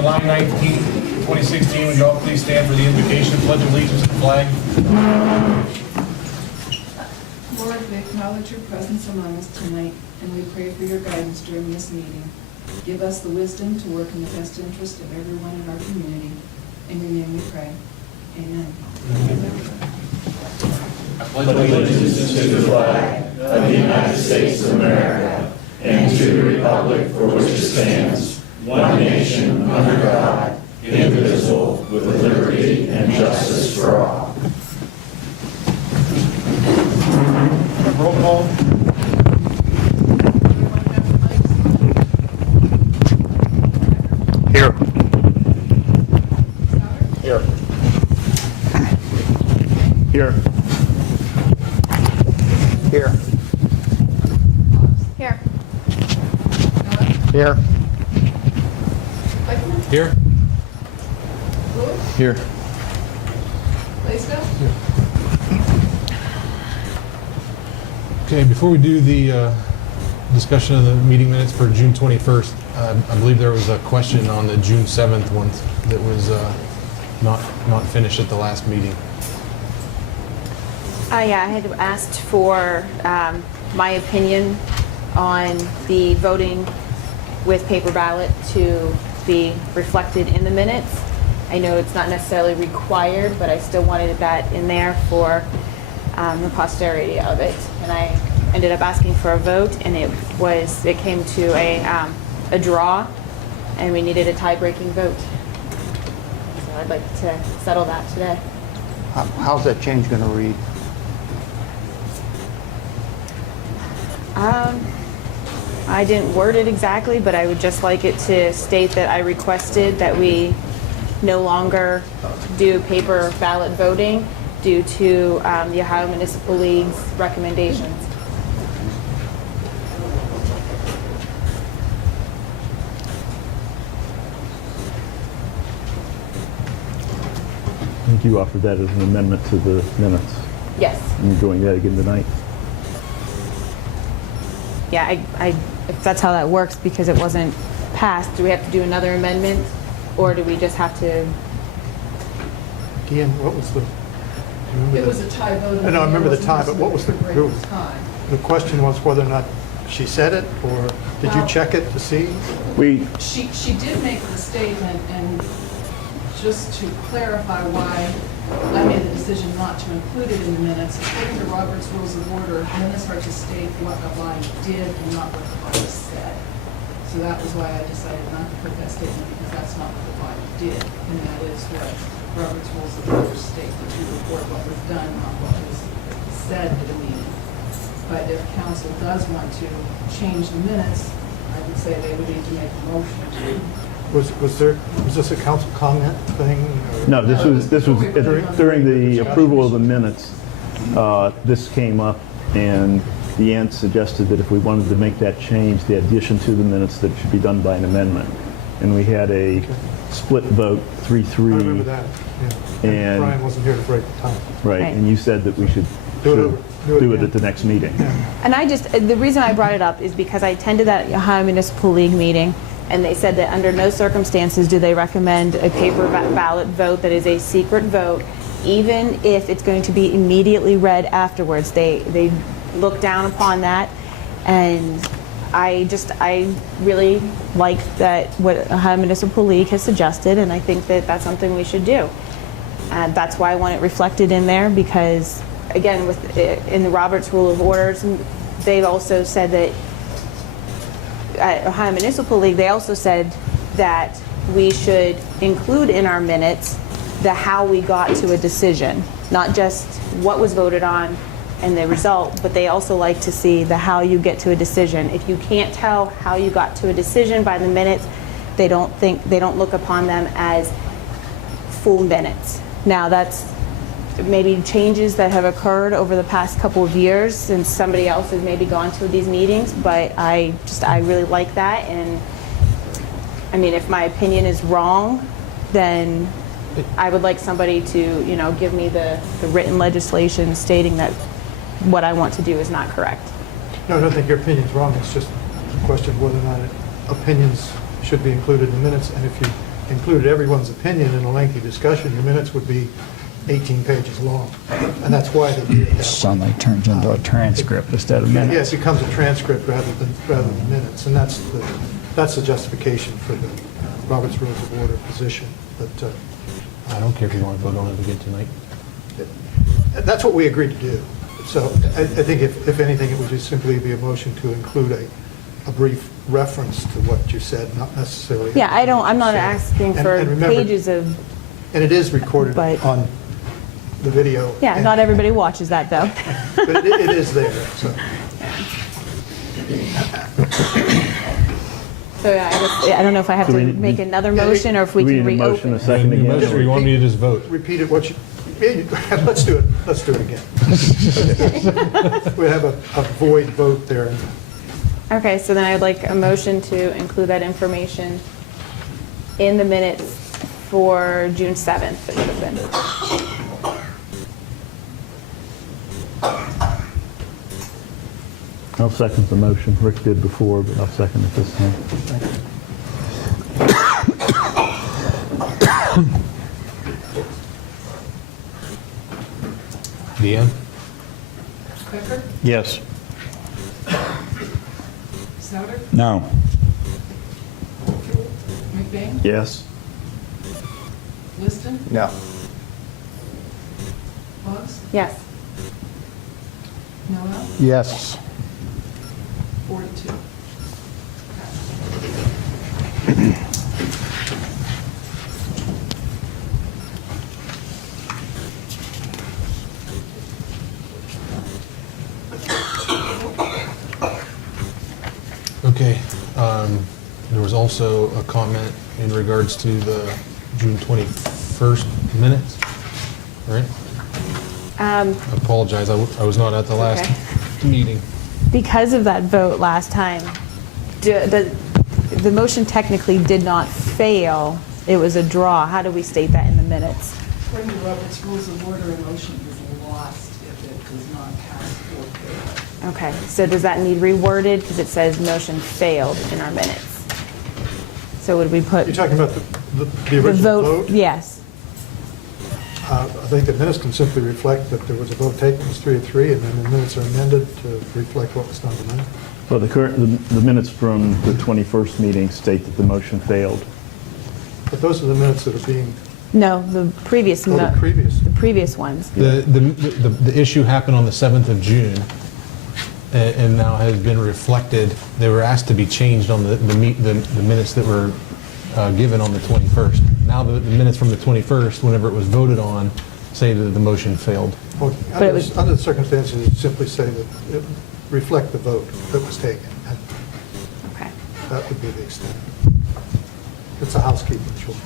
July 19th, 2016. Would you all please stand for the invocation and pledge allegiance to the flag? Lord, we acknowledge your presence among us tonight, and we pray for your guidance during this meeting. Give us the wisdom to work in the best interest of everyone in our community. In your name we pray. Amen. I pledge allegiance to the flag of the United States of America and to the republic for which it stands, one nation, under God, indivisible, with liberty and justice for all. Roll call. Here. Here. Here. Here. Here. Here. Here. Lewis? Here. Blaisdell? Okay, before we do the discussion of the meeting minutes for June 21st, I believe there was a question on the June 7th one that was not finished at the last meeting. Yeah, I had asked for my opinion on the voting with paper ballot to be reflected in the minutes. I know it's not necessarily required, but I still wanted that in there for the posterity of it. And I ended up asking for a vote, and it came to a draw, and we needed a tie-breaking vote. So I'd like to settle that today. How's that change going to read? I didn't word it exactly, but I would just like it to state that I requested that we no longer do paper ballot voting due to the Ohio Municipal League's recommendations. I think you offered that as an amendment to the minutes. Yes. And you're doing that again tonight. Yeah, if that's how that works, because it wasn't passed, do we have to do another amendment, or do we just have to? Again, what was the? It was a tie vote. I know, I remember the tie, but what was the tie? The question was whether or not she said it, or did you Well- check it to see? She did make the statement, and just to clarify why I made the decision not to include it in the minutes, according to Robert's Rules of Order, minutes are to state what the body did and not what the body said. So that was why I decided not to put that statement, because that's not what the body did, and that is what Robert's Rules of Order state, that you report what was done, not what was said at a meeting. But if council does want to change the minutes, I would say they would need to make a motion to. Was this a council comment thing? Or? No, this was during the approval of the minutes. This came up, and Deanne suggested that if we wanted to make that change, the addition to the minutes, that it should be done by an amendment. And we had a split vote, 3-3. I remember that, yeah. And Brian wasn't here to break the tie. Right, and you said that we should Do it do it again. at the next meeting. And the reason I brought it up is because I attended that Ohio Municipal League meeting, and they said that under no circumstances do they recommend a paper ballot vote that is a secret vote, even if it's going to be immediately read afterwards. They look down upon that, and I really like that what Ohio Municipal League has suggested, and I think that that's something we should do. And that's why I want it reflected in there, because again, in the Robert's Rule of Orders, they've also said that at Ohio Municipal League, they also said that we should include in our minutes the how we got to a decision, not just what was voted on and the result, but they also like to see the how you get to a decision. If you can't tell how you got to a decision by the minutes, they don't look upon them as full minutes. Now that's maybe changes that have occurred over the past couple of years since somebody else has maybe gone to these meetings, but I really like that. And I mean, if my opinion is wrong, then I would like somebody to, give me the written legislation stating that what I want to do is not correct. No, I don't think your opinion's wrong. It's just a question of whether or not opinions should be included in the minutes. And if you included everyone's opinion in a lengthy discussion, your minutes would be 18 pages long. And that's why they do it that way. Suddenly turns into a transcript instead of Yeah, minutes. it becomes a transcript rather than minutes, and that's the justification for the Robert's Rules of Order position. But I don't care if you want to vote on it again tonight. that's what we agreed to do. So I think if anything, it would just simply be a motion to include a brief reference to what you said, not necessarily. Yeah, I'm not asking And for remember- pages of, And it is recorded But- on the video. yeah, and- not everybody watches that, though. But it is there, so. So I don't know if I have Do to we- make another Yeah, motion, or if we Do can we need a motion, reopen a it. second New again? motion, or you want me to just vote? Repeat it, let's do it again. We have a void vote there. Okay, so then I'd like a motion to include that information in the minutes for June 7th, it would have been. I'll second the motion. Rick did before, but I'll second it this time. Deanne? Becker? Yes. Souter? No. McBain? Yes. Liston? No. Boggs? Yes. Noel? Yes. 4-2. Okay, there was also a comment in regards to the June 21st minutes, right? I apologize, I was not at the last Okay. meeting. Because of that vote last time, the motion technically did not fail. It was a draw. How do we state that in the minutes? According to Robert's Rules of Order, a motion is lost if it does not pass or fail. Okay, so does that need reworded? Because it says motion failed in our minutes. So would we put You're talking about the the original vote? vote? Yes. I think the minutes can simply reflect that there was a vote taken, it was 3-3, and then the minutes are amended to reflect what was done tonight. Well, the minutes from the 21st meeting state that the motion failed. But those are the minutes that are being, No, the previous, oh, the previous. the previous ones. The issue happened on the 7th of June, and now has been reflected. They were asked to be changed on the minutes that were given on the 21st. Now the minutes from the 21st, whenever it was voted on, say that the motion failed. Well, But it was- under the circumstances, you simply say that it reflect the vote that was taken, and Okay. that would be the extent. It's a housekeeping chore.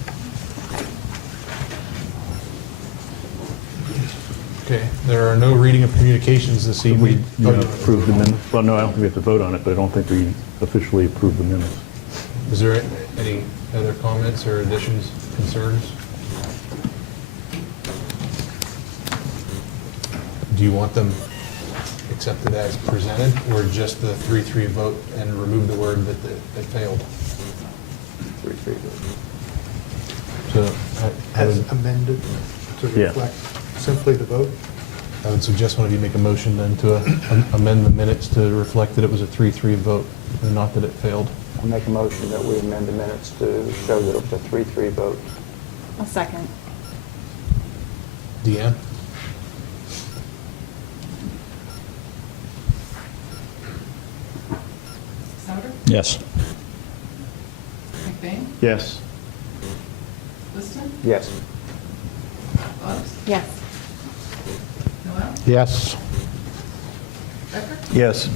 Okay, there are no reading of communications this evening. You approve the minutes? Well, no, I don't think we have to vote on it, but I don't think we officially approve the minutes. Is there any other comments or additions, concerns? Do you want them accepted as presented, or just the 3-3 vote and remove the word that it failed? 3-3 vote. So I As would- amended to Yeah. reflect simply the vote. I would suggest one of you make a motion then to amend the minutes to reflect that it was a 3-3 vote, and not that it failed. I'll make a motion that we amend the minutes to show that it was a 3-3 vote. A second. Deanne? Souter? Yes. McBain? Yes. Liston? Yes. Boggs? Yes. Noel? Yes. Becker? Yes.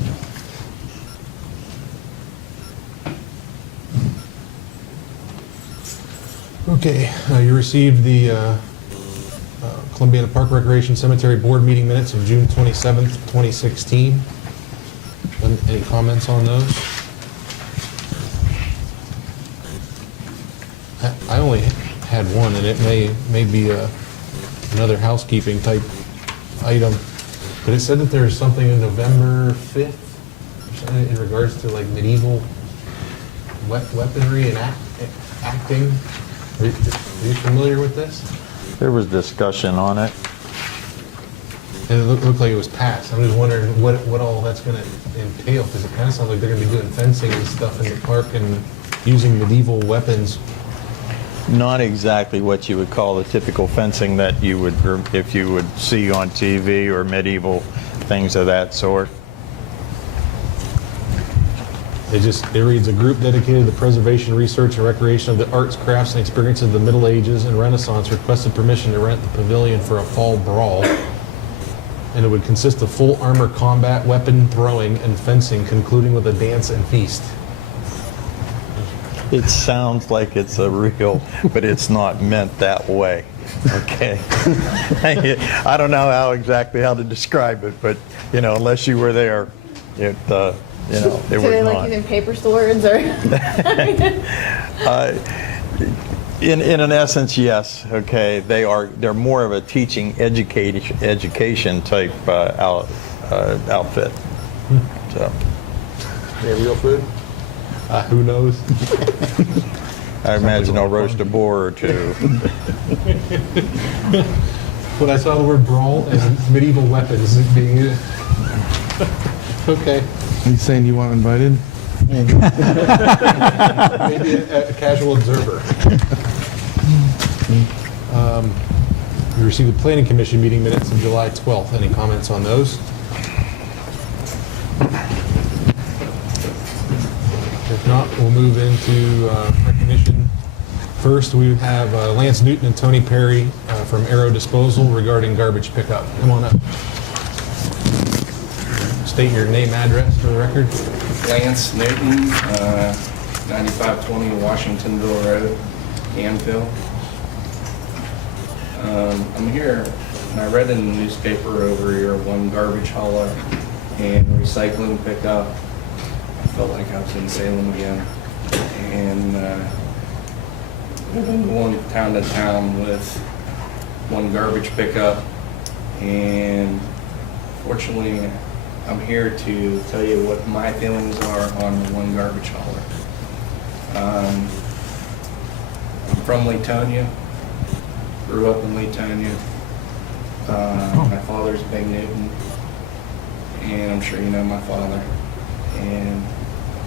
Okay, you received the Columbiana Park Recreation Cemetery Board meeting minutes of June 27th, 2016. Any comments on those? I only had one, and it may be another housekeeping type item, but it said that there's something in November 5th or something in regards to like medieval weaponry and acting. Are you familiar with this? There was discussion on it. And it looked like it was passed. I'm just wondering what all that's going to entail, because it kind of sounds like they're going to be doing fencing and stuff in the park and using medieval weapons. Not exactly what you would call the typical fencing that you would, if you would see on TV or medieval things of that sort. It reads, a group dedicated to the preservation, research, and recreation of the arts, crafts, and experiences of the Middle Ages and Renaissance requested permission to rent the pavilion for a fall brawl. And it would consist of full armor combat, weapon throwing, and fencing, concluding with a dance and feast. It sounds like it's a real, but it's not meant that way. Okay. I don't know how to describe it, but unless you were there, it it So was they not. like using paper swords or? In an essence, yes. Okay, they're more of a teaching education type outfit. So They have real food? Who knows? I imagine I'll roast a boar or two. When I saw the word brawl and medieval weapons being used. Okay. Are you saying you want invited? Maybe a casual observer. We received the Planning Commission meeting minutes of July 12th. Any comments on those? If not, we'll move into recognition. First, we have Lance Newton and Tony Perry from Arrow Disposal regarding garbage pickup. Come on up. State your name, address for the record. Lance Newton, 9520 Washingtonville Road, Canfield. I'm here, and I read in the newspaper over here, one garbage hauler and recycling pickup. I felt like I was in Salem again. And we've been going town to town with one garbage pickup, and fortunately, I'm here to tell you what my feelings are on the one garbage hauler. I'm from Latonia, grew up in Latonia. My father's Big Newton, and I'm sure you know my father. And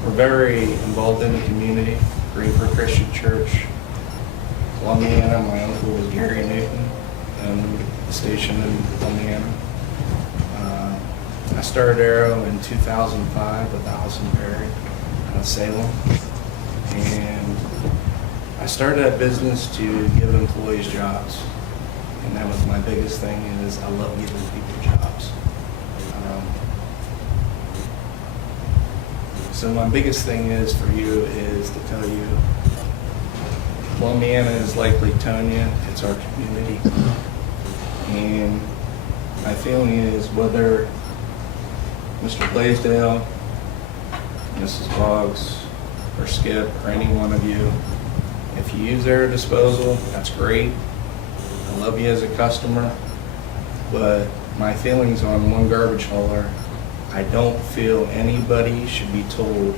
we're very involved in the community. Greenford Christian Church, Columbiana. My uncle was Gary Newton, stationed in Columbiana. I started Arrow in 2005 with Allison Perry out of Salem. And I started that business to give employees jobs. And that was my biggest thing, is I love giving people jobs. So my biggest thing is for you is to tell you, Columbiana is like Latonia, it's our community. And my feeling is whether Mr. Blaisdell, Mrs. Boggs, or Skip, or any one of you, if you use Air Disposal, that's great. I love you as a customer, but my feelings on one garbage hauler, I don't feel anybody should be told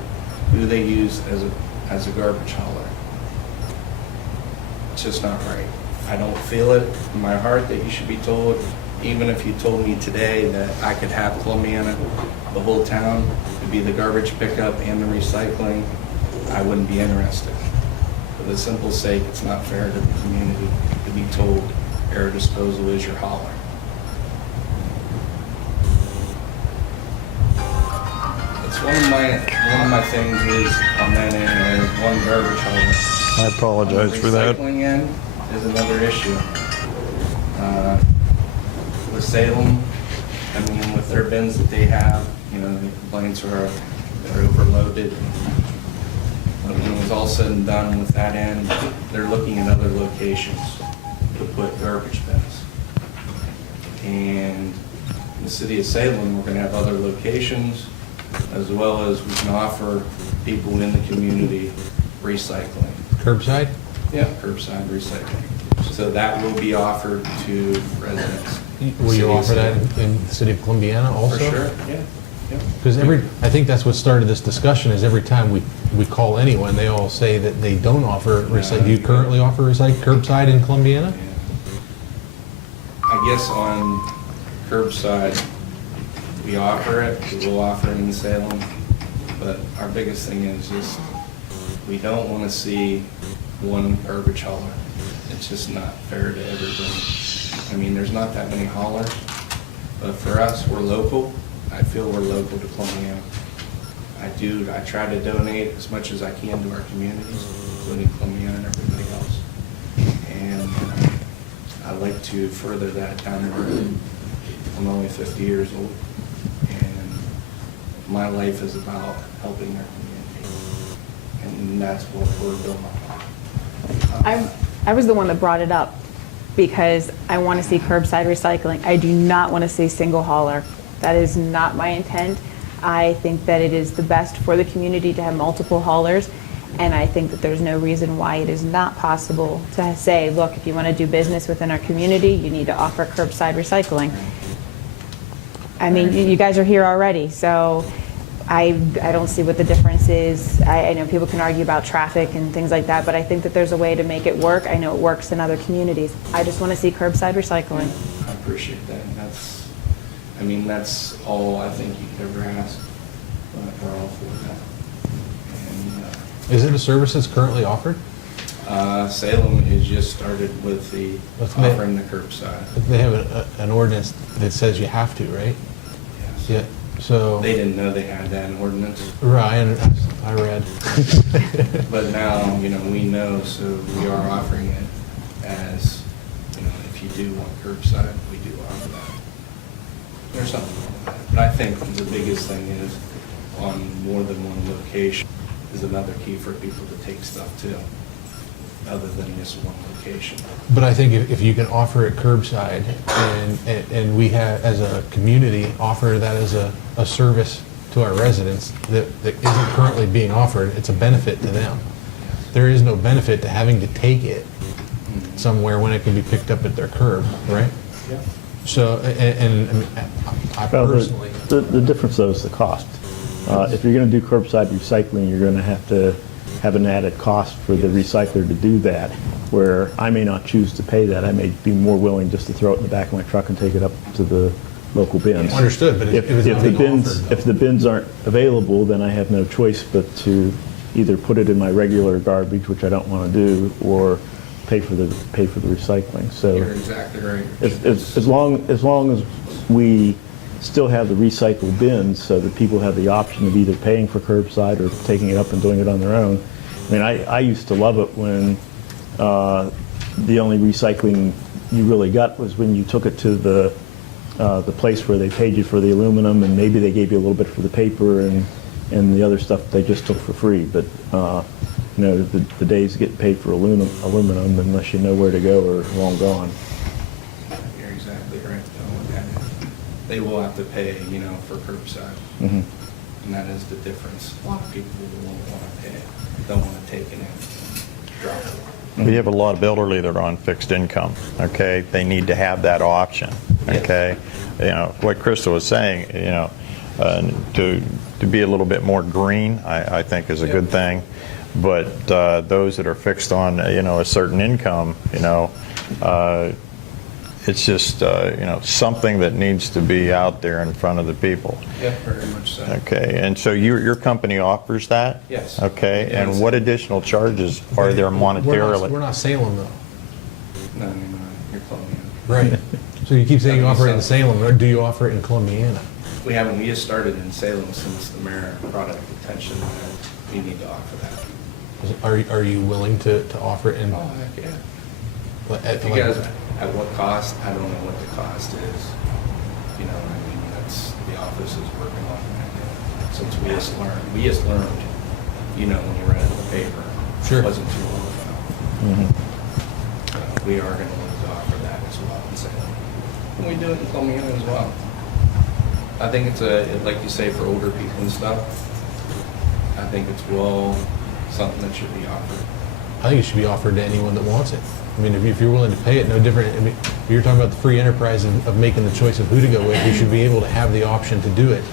who they use as a garbage hauler. It's just not right. I don't feel it in my heart that you should be told. Even if you told me today that I could have Columbiana, the whole town, to be the garbage pickup and the recycling, I wouldn't be interested. For the simple sake, it's not fair to the community to be told Air Disposal is your hauler. It's one of my things is on that end is one garbage hauler. I apologize for that. The recycling end is another issue. With Salem, I mean, with their bins that they have, the complaints are they're overloaded. But when it was all said and done with that end, they're looking at other locations to put garbage bins. And in the city of Salem, we're going to have other locations, as well as we can offer people in the community recycling. Curbside? Yeah, curbside recycling. So that will be offered to residents. Will you offer that in the city of Columbiana also? For sure, yeah. Because I think that's what started this discussion, is every time we call anyone, they all say that they don't offer recycle. Do you currently offer curbside in Columbiana? I guess on curbside, we offer it, we will offer it in Salem, but our biggest thing is just, we don't want to see one garbage hauler. It's just not fair to everybody. I mean, there's not that many haulers, but for us, we're local. I feel we're local to Columbiana. I try to donate as much as I can to our communities, including Columbiana and everybody else. And I'd like to further that down the road. I'm only 50 years old, and my life is about helping our community. And that's what we're building on. I was the one that brought it up because I want to see curbside recycling. I do not want to see single hauler. That is not my intent. I think that it is the best for the community to have multiple haulers, and I think that there's no reason why it is not possible to say, look, if you want to do business within our community, you need to offer curbside recycling. I mean, you guys are here already, so I don't see what the difference is. I know people can argue about traffic and things like that, but I think that there's a way to make it work. I know it works in other communities. I just want to see curbside recycling. I appreciate that. That's all I think you could ever ask, but we're all for that. And, Is it a service that's currently offered? Salem has just started with the offering the curbside. They have an ordinance that says you have to, right? Yes. Yeah. So. They didn't know they had that in ordinance, Right, I read. but now, we know, so we are offering it as, if you do want curbside, we do offer that. There's something wrong with that. But I think the biggest thing is on more than one location is another key for people to take stuff to, other than just one location. But I think if you can offer it curbside, and we have, as a community, offer that as a service to our residents that isn't currently being offered, it's a benefit to them. There is no benefit to having to take it somewhere when it can be picked up at their curb, right? Yeah. So, and I mean, I Well, personally. the difference though is the cost. If you're going to do curbside recycling, you're going to have an added cost for the recycler to do that, where I may not choose to pay that. I may be more willing just to throw it in the back of my truck and take it up to the local bins. Understood, but if it's not being offered, if the bins aren't available, then I have no choice but to either put it in my regular garbage, which I don't want to do, or pay for the recycling. So You're exactly right. as long as we still have the recycle bins, so that people have the option of either paying for curbside or taking it up and doing it on their own. I mean, I used to love it when the only recycling you really got was when you took it to the place where they paid you for the aluminum, and maybe they gave you a little bit for the paper, and the other stuff they just took for free. But the days of getting paid for aluminum, unless you know where to go, are long gone. You're exactly right. They will have to pay, for curbside. Mm-hmm. And that is the difference. A lot of people won't want to pay, don't want to take it and drop it. We have a lot of elderly that are on fixed income, okay? They need to have that option, okay? What Crystal was saying, to be a little bit more green, I think is a good thing. But those that are fixed on, a certain income, it's just, something that needs to be out there in front of the people. Yeah, very much so. Okay, and so your company offers that? Yes. Okay, Yes. and what additional charges are there monetarily? We're not Salem, though. No, you're Columbiana. Right. So you keep saying you offer it in Salem, or do you offer it in Columbiana? We haven't. We just started in Salem since the mayor brought it to attention that we need to offer that. Are you willing to offer it in? Oh, heck yeah. At, You guys, at what cost? I don't know what the cost is. That's the office is working on that. Since we just learned, when you read it in the paper, Sure. it wasn't too long ago. Mm-hmm. We are going to look to offer that as well in Salem. And we do it in Columbiana as well. I think it's like you say, for older people and stuff, I think it's something that should be offered. I think it should be offered to anyone that wants it. I mean, if you're willing to pay it, no different. I mean, if you're talking about the free enterprise of making the choice of who to go with, you should be able to have the option to do it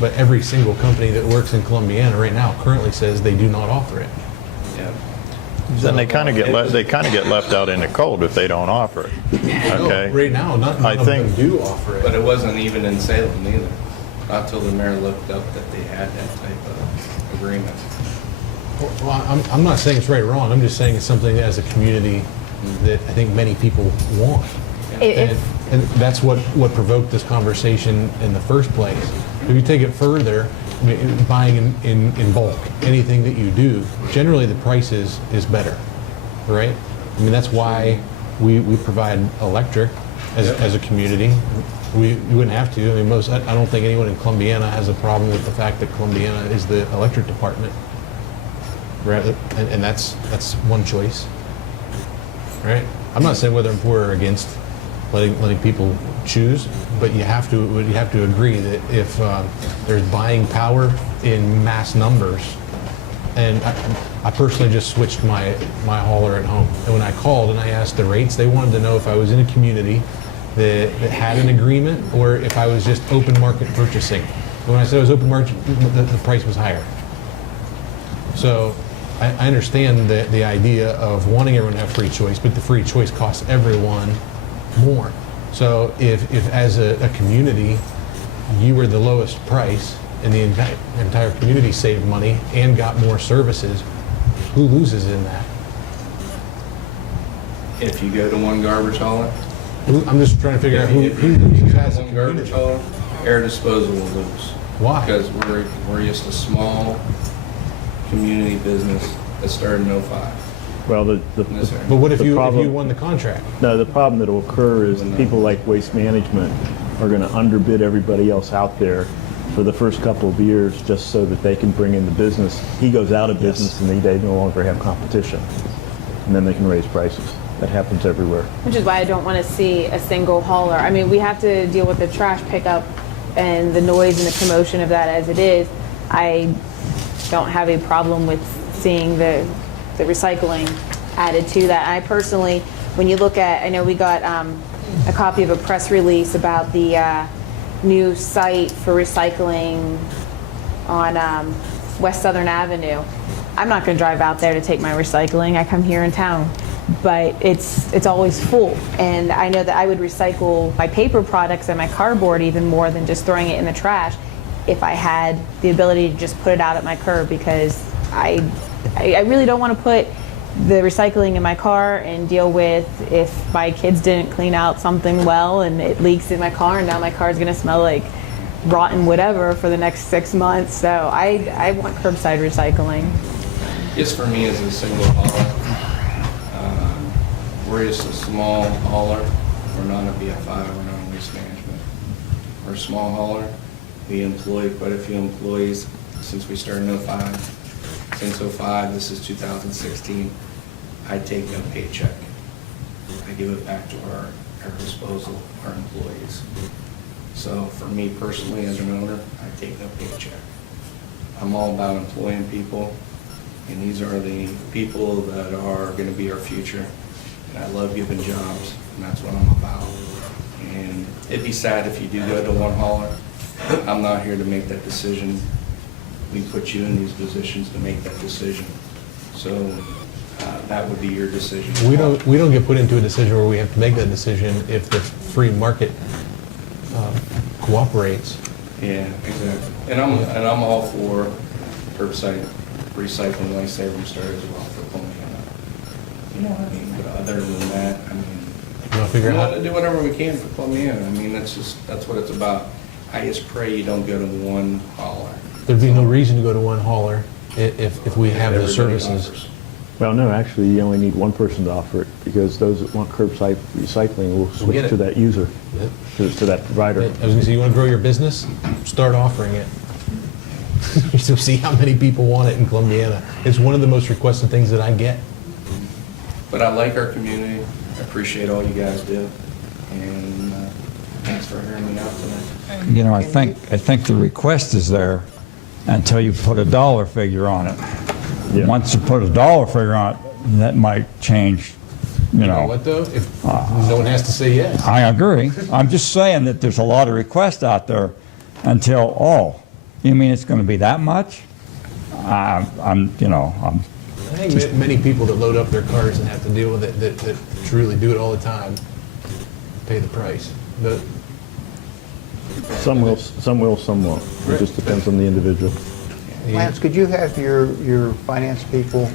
but every single company that works in Columbiana right now currently says they do not offer it. Yeah. Then they kind of get left out in the cold if they don't offer it. Okay. No, right now, none I of them think- do offer it. But it wasn't even in Salem either. Not till the mayor looked up that they had that type of agreement. Well, I'm not saying it's right or wrong, I'm just saying it's something as a community that I think many people want. If- And that's what provoked this conversation in the first place. If you take it further, I mean, buying in bulk, anything that you do, generally the price is better, right? I mean, that's why we provide electric as a community. We wouldn't have to. I mean, I don't think anyone in Columbiana has a problem with the fact that Columbiana is the electric department. Right? And that's one choice. Right? I'm not saying whether I'm for or against letting people choose, but you have to agree that if there's buying power in mass numbers, and I personally just switched my hauler at home, and when I called and I asked the rates, they wanted to know if I was in a community that had an agreement or if I was just open market purchasing. When I said I was open market, the price was higher. So I understand the idea of wanting everyone to have free choice, but the free choice costs everyone more. So if as a community, you were the lowest price and the entire community saved money and got more services, who loses in that? If you go to one garbage hauler, I'm just trying to figure out who if you loses go as to a one garbage community. hauler, air disposal will lose. Why? Because we're just a small community business that started in '05 Well, in this area. But what if the you problem- won the contract? no, the problem that will occur is people like Waste Management are going to underbid everybody else out there for the first couple of years just so that they can bring in the business. He goes out of business and they no longer have competition. And then they can raise prices. That happens everywhere. Which is why I don't want to see a single hauler. I mean, we have to deal with the trash pickup and the noise and the commotion of that as it is. I don't have a problem with seeing the recycling added to that. I personally, when you look at, I know we got a copy of a press release about the new site for recycling on West Southern Avenue. I'm not going to drive out there to take my recycling. I come here in town. But it's always full. And I know that I would recycle my paper products and my cardboard even more than just throwing it in the trash if I had the ability to just put it out at my curb, because I really don't want to put the recycling in my car and deal with if my kids didn't clean out something well and it leaks in my car and now my car is going to smell like rotten whatever for the next 6 months. So I want curbside recycling. Just for me as a single hauler, we're just a small hauler. We're not a BFI, we're not a waste management. We're a small hauler. We employ quite a few employees since we started in '05. Since '05, this is 2016, I take no paycheck. I give it back to our disposal, our employees. So for me personally, as an owner, I take no paycheck. I'm all about employing people, and these are the people that are going to be our future. And I love giving jobs, and that's what I'm about. And it'd be sad if you do go to one hauler. I'm not here to make that decision. We put you in these positions to make that decision. So that would be your decision. We don't get put into a decision where we have to make that decision if the free market cooperates. Yeah, exactly. And I'm all for curbside recycling, like I say, we started as well for Columbiana. You know what I mean? But other than that, I mean, You want to figure we out want to do whatever we can for Columbiana. I mean, that's what it's about. I just pray you don't go to one hauler. there'd be no reason to go to one hauler if we have the Everybody services. offers. Well, no, actually, you only need one person to offer it because those that want curbside recycling will get switch it. to that user, Yep. to that provider. I was going to say, you want to grow your business? Start offering it. So see how many people want it in Columbiana. It's one of the most requested things that I get. But I like our community. I appreciate all you guys do. And thanks for hearing me out tonight. You know, I think the request is there until you put a dollar figure on it. Yeah. Once you put a dollar figure on it, that might change, you You know know. what, though? If no one has to say yes. I agree. I'm just saying that there's a lot of requests out there until, You mean it's going to be that much? I'm I think many people that load up their cars and have to deal with it, that truly do it all the time, pay the price. But Some will, some won't. It just depends on the individual. Lance, could you have your finance people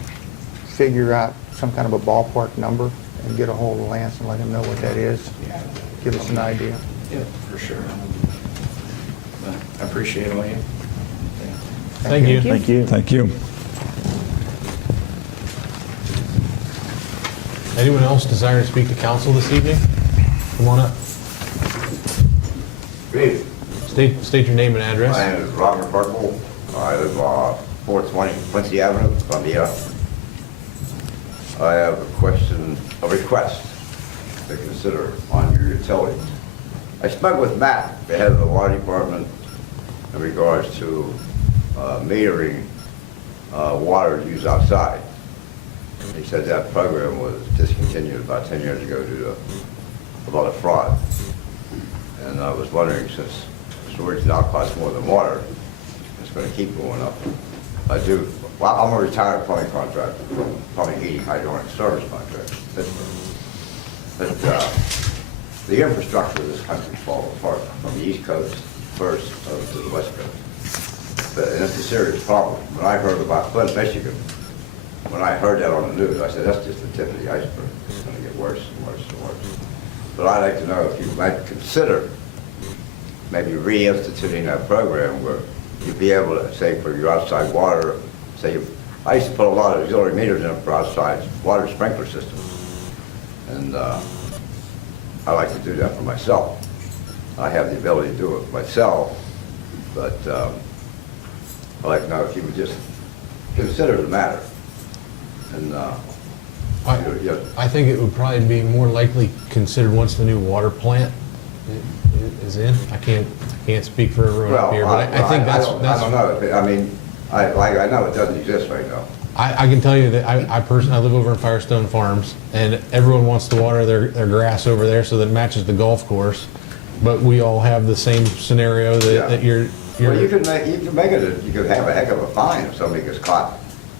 figure out some kind of a ballpark number and get a hold of Lance and let him know what that is? Give us an idea. Yeah, for sure. I appreciate all you. thank you. Thank you. Thank you. Anyone else desire to speak to council this evening? Come on up. Great. State your name and address. My name is Robert Purple. I live 420 Quincy Avenue, Columbiana. I have a request to consider on your utilities. I spoke with Matt, the head of the water department, in regards to metering water used outside. He said that program was discontinued about 10 years ago due to a lot of fraud. And I was wondering, since storage now costs more than water, it's going to keep going up. Well, I'm a retired plumbing contractor, plumbing, heating, hydraulic service contractor. But the infrastructure of this country falls apart from the East Coast first over to the West Coast. And it's a serious problem. When I heard about Flint, Michigan, when I heard that on the news, I said, that's just the tip of the iceberg. It's going to get worse and worse and worse. But I'd like to know if you might consider maybe reinstituting that program where you'd be able to, say, for your outside water, say, I used to put a lot of auxiliary meters in for outside water sprinkler systems. And I like to do that for myself. I have the ability to do it myself, but I'd like to know if you would just consider the matter. And I think it would probably be more likely considered once the new water plant is in. I can't speak for everyone up here, but I think that's. I don't know. I mean, I know it doesn't exist right now. I can tell you that I personally live over in Firestone Farms, and everyone wants to water their grass over there so that it matches the golf course. But we all have the same scenario that you're. Well, you could make it. You could have a heck of a fine if somebody gets caught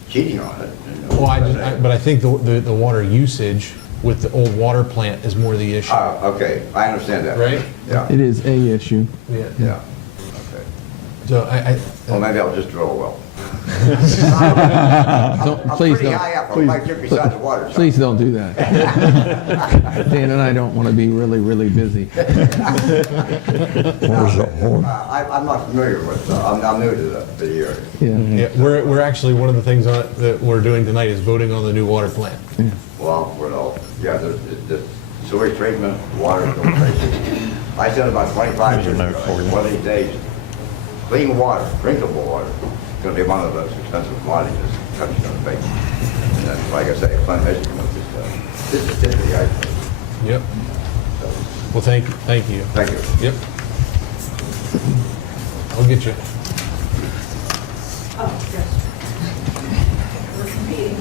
cheating on it. You know. Well, but I think the water usage with the old water plant is more the issue. Okay, I understand that. Right? Yeah. It is a issue. Yeah. Yeah. Okay. So Well, maybe I'll just drill a well. Don't, I'm please pretty don't. high up. I'm right there beside the water. Please don't do that. Dan and I don't want to be really, really busy. I'm not familiar with. I'm new to the area. Yeah. yeah, we're actually one of the things on it that we're doing tonight is voting on the new water plant. Well, yeah, the sewage treatment, water filtration. I said about 25 years ago, one of these days, clean water, drinkable water, is going to be one of those expensive commodities this country's going to face. And then, like I say, Flint, Michigan, this is the tip of the iceberg. Yep. Well, thank you. Thank you. Yep. I'll get you. Oh, good. We're competing.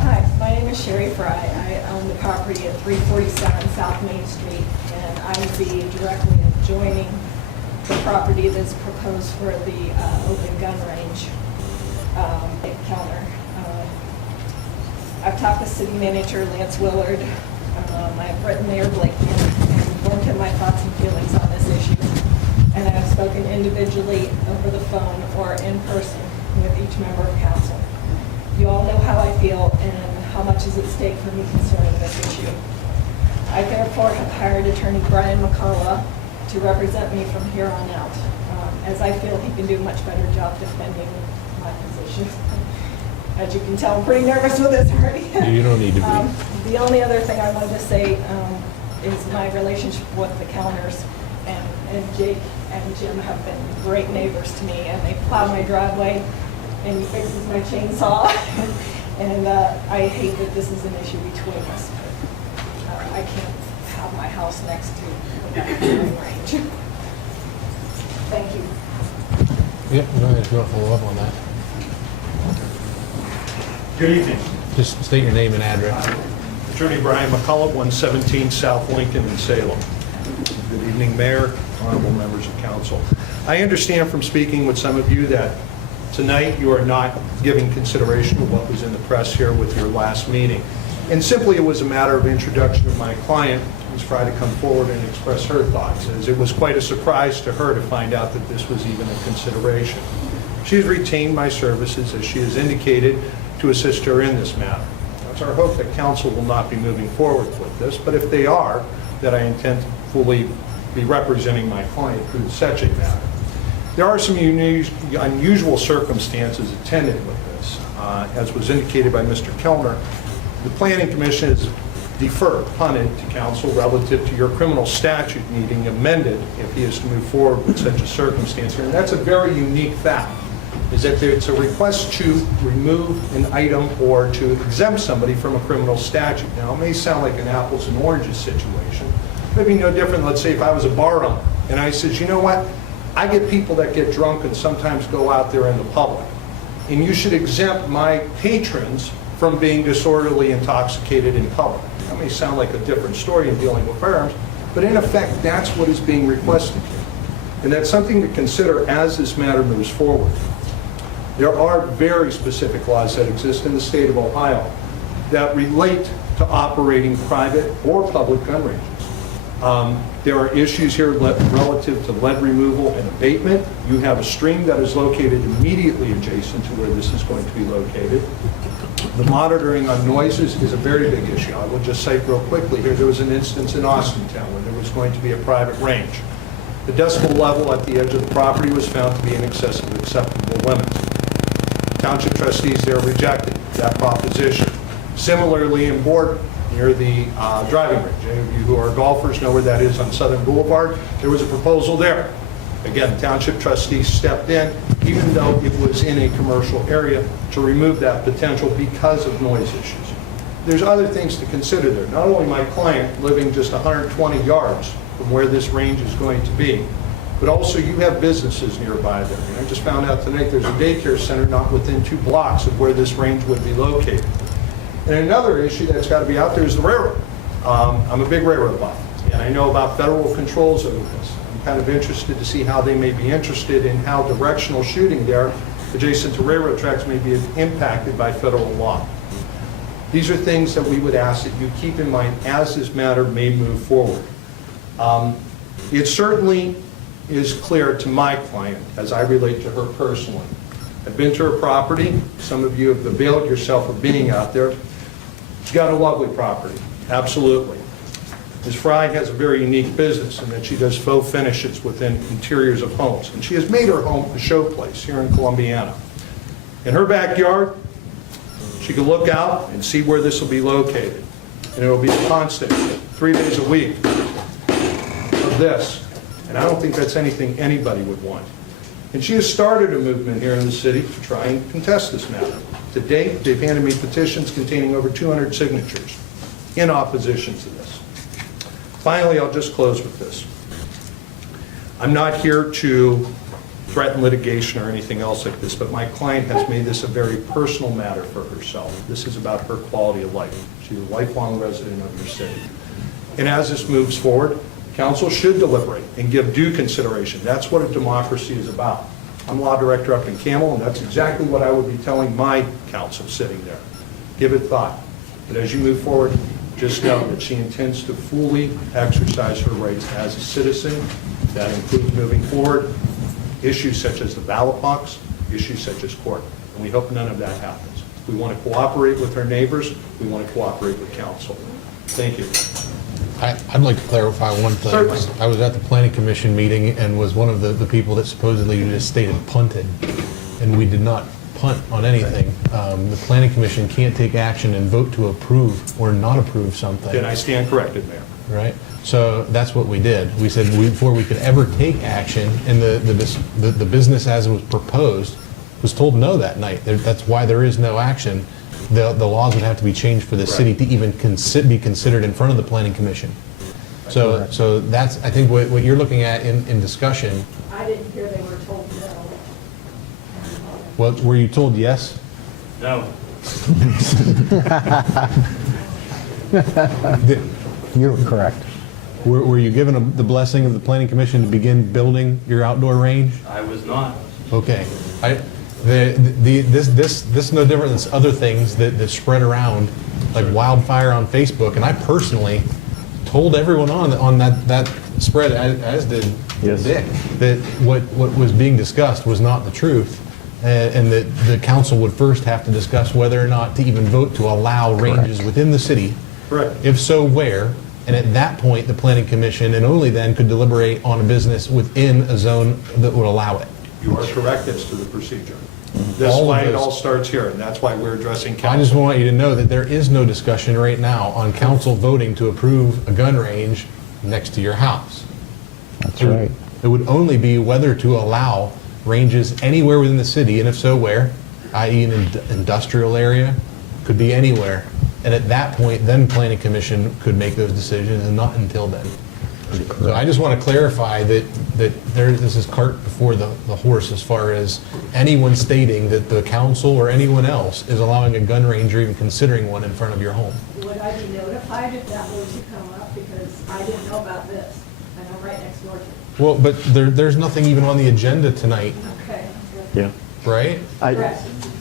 Hi, my name is Sherry Fry. I own the property at 347 South Main Street, and I would be directly adjoining the property that's proposed for the open gun range counter. I've talked to City Manager Lance Willard. I've written Mayor Blake and informed him my thoughts and feelings on this issue. And I've spoken individually over the phone or in person with each member of council. You all know how I feel and how much is at stake for me concerning this issue. I therefore have hired attorney Brian McCullough to represent me from here on out, as I feel he can do a much better job defending my position. As you can tell, I'm pretty nervous with this already. You don't need to be. The only other thing I wanted to say is my relationship with the counters, and Jake and Jim have been great neighbors to me, and they plow my driveway, and he fixes my chainsaw, and I hate that this is an issue between us. But, I can't have my house next to that range. Thank you. Yep, go ahead if you want to follow up on that. Good evening. Just state your name and address. Attorney Brian McCullough, 117 South Lincoln in Salem. Good evening, Mayor, honorable members of council. I understand from speaking with some of you that tonight you are not giving consideration to what was in the press here with your last meeting. And simply it was a matter of introduction of my client, Ms. Fry, to come forward and express her thoughts, as it was quite a surprise to her to find out that this was even a consideration. She has retained my services, as she has indicated, to assist her in this matter. It's our hope that council will not be moving forward with this, but if they are, that I intend to fully be representing my client through such a matter. There are some unusual circumstances attendant with this. As was indicated by Mr. Kellner, the Planning Commission has deferred, punted to council relative to your criminal statute needing amended if he is to move forward with such a circumstance here. And that's a very unique fact, is that it's a request to remove an item or to exempt somebody from a criminal statute. Now, it may sound like an apples and oranges situation. Maybe no different, let's say, if I was a bar owner and I said, you know what, I get people that get drunk and sometimes go out there in the public, and you should exempt my patrons from being disorderly intoxicated in public. That may sound like a different story in dealing with firearms, but in effect, that's what is being requested here. And that's something to consider as this matter moves forward. There are very specific laws that exist in the state of Ohio that relate to operating private or public gun ranges. There are issues here relative to lead removal and abatement. You have a stream that is located immediately adjacent to where this is going to be located. The monitoring on noises is a very big issue. I will just cite real quickly here, there was an instance in Austintown where there was going to be a private range. The decibel level at the edge of the property was found to be in excess of acceptable limits. Township trustees there rejected that proposition. Similarly, in Borden, near the driving range, any of you who are golfers know where that is on Southern Boulevard, there was a proposal there. Again, township trustees stepped in, even though it was in a commercial area, to remove that potential because of noise issues. There's other things to consider there. Not only my client living just 120 yards from where this range is going to be, but also you have businesses nearby there. And I just found out tonight there's a daycare center not within 2 blocks of where this range would be located. And another issue that's got to be out there is the railroad. I'm a big railroad buff, and I know about federal controls over this. I'm kind of interested to see how they may be interested in how directional shooting there adjacent to railroad tracks may be impacted by federal law. These are things that we would ask that you keep in mind as this matter may move forward. It certainly is clear to my client, as I relate to her personally. I've been to her property. Some of you have availed yourself of being out there. She's got a lovely property, absolutely. Ms. Fry has a very unique business in that she does faux finishes within interiors of homes. And she has made her home a showplace here in Columbiana. In her backyard, she can look out and see where this will be located. And it will be a constant 3 days a week of this. And I don't think that's anything anybody would want. And she has started a movement here in the city to try and contest this matter. To date, they've handed me petitions containing over 200 signatures in opposition to this. Finally, I'll just close with this. I'm not here to threaten litigation or anything else like this, but my client has made this a very personal matter for herself. This is about her quality of life. She's a lifelong resident of your city. And as this moves forward, council should deliberate and give due consideration. That's what a democracy is about. I'm law director up in Camel, and that's exactly what I would be telling my council sitting there. Give it thought. But as you move forward, just know that she intends to fully exercise her rights as a citizen. That includes moving forward issues such as the ballot box, issues such as court. And we hope none of that happens. We want to cooperate with our neighbors. We want to cooperate with council. Thank you. I'd like to clarify one thing. Certainly. I was at the Planning Commission meeting and was one of the people that supposedly just stated punted, and we did not punt on anything. The Planning Commission can't take action and vote to approve or not approve something. Then I stand corrected, Mayor. Right? So that's what we did. We said before we could ever take action, and the business as it was proposed was told no that night. That's why there is no action. The laws would have to be changed for the city to even be considered in front of the Planning Commission. So that's, I think, what you're looking at in discussion. I didn't hear they were told no. Well, were you told yes? No. You're correct. Were you given the blessing of the planning commission to begin building your outdoor range? I was not. Okay. This is no different than other things that spread around like wildfire on Facebook, and I personally told everyone on that spread, as did Yes. Dick, that what was being discussed was not the truth, and that the council would first have to discuss whether or not to even vote to allow ranges within the city. Correct. If so, where? And at that point, the planning commission, and only then, could deliberate on a business within a zone that would allow it. You are correct as to the procedure. That's All of why it those- all starts here, and that's why we're addressing council. I just want you to know that there is no discussion right now on council voting to approve a gun range next to your house. That's right. It would only be whether to allow ranges anywhere within the city, and if so, where, i.e. an industrial area, could be anywhere. And at that point, then planning commission could make those decisions, and not until then. So I just want to clarify that this is cart before the horse as far as anyone stating that the council or anyone else is allowing a gun range or even considering one in front of your home. Would I be notified if that were to come up? Because I didn't know about this. And I'm right next door to it. Well, but there's nothing even on the agenda tonight, Okay. Yeah. right?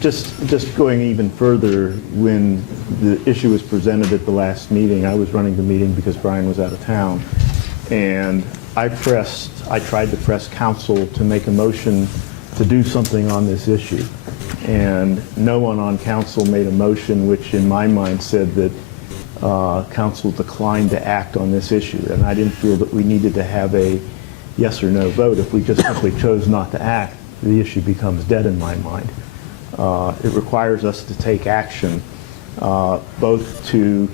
Just going even further, when the issue was presented at the last meeting, I was running the meeting because Brian was out of town, and I tried to press council to make a motion to do something on this issue. And no one on council made a motion, which in my mind said that council declined to act on this issue. And I didn't feel that we needed to have a yes or no vote. If we just simply chose not to act, the issue becomes dead in my mind. It requires us to take action, both to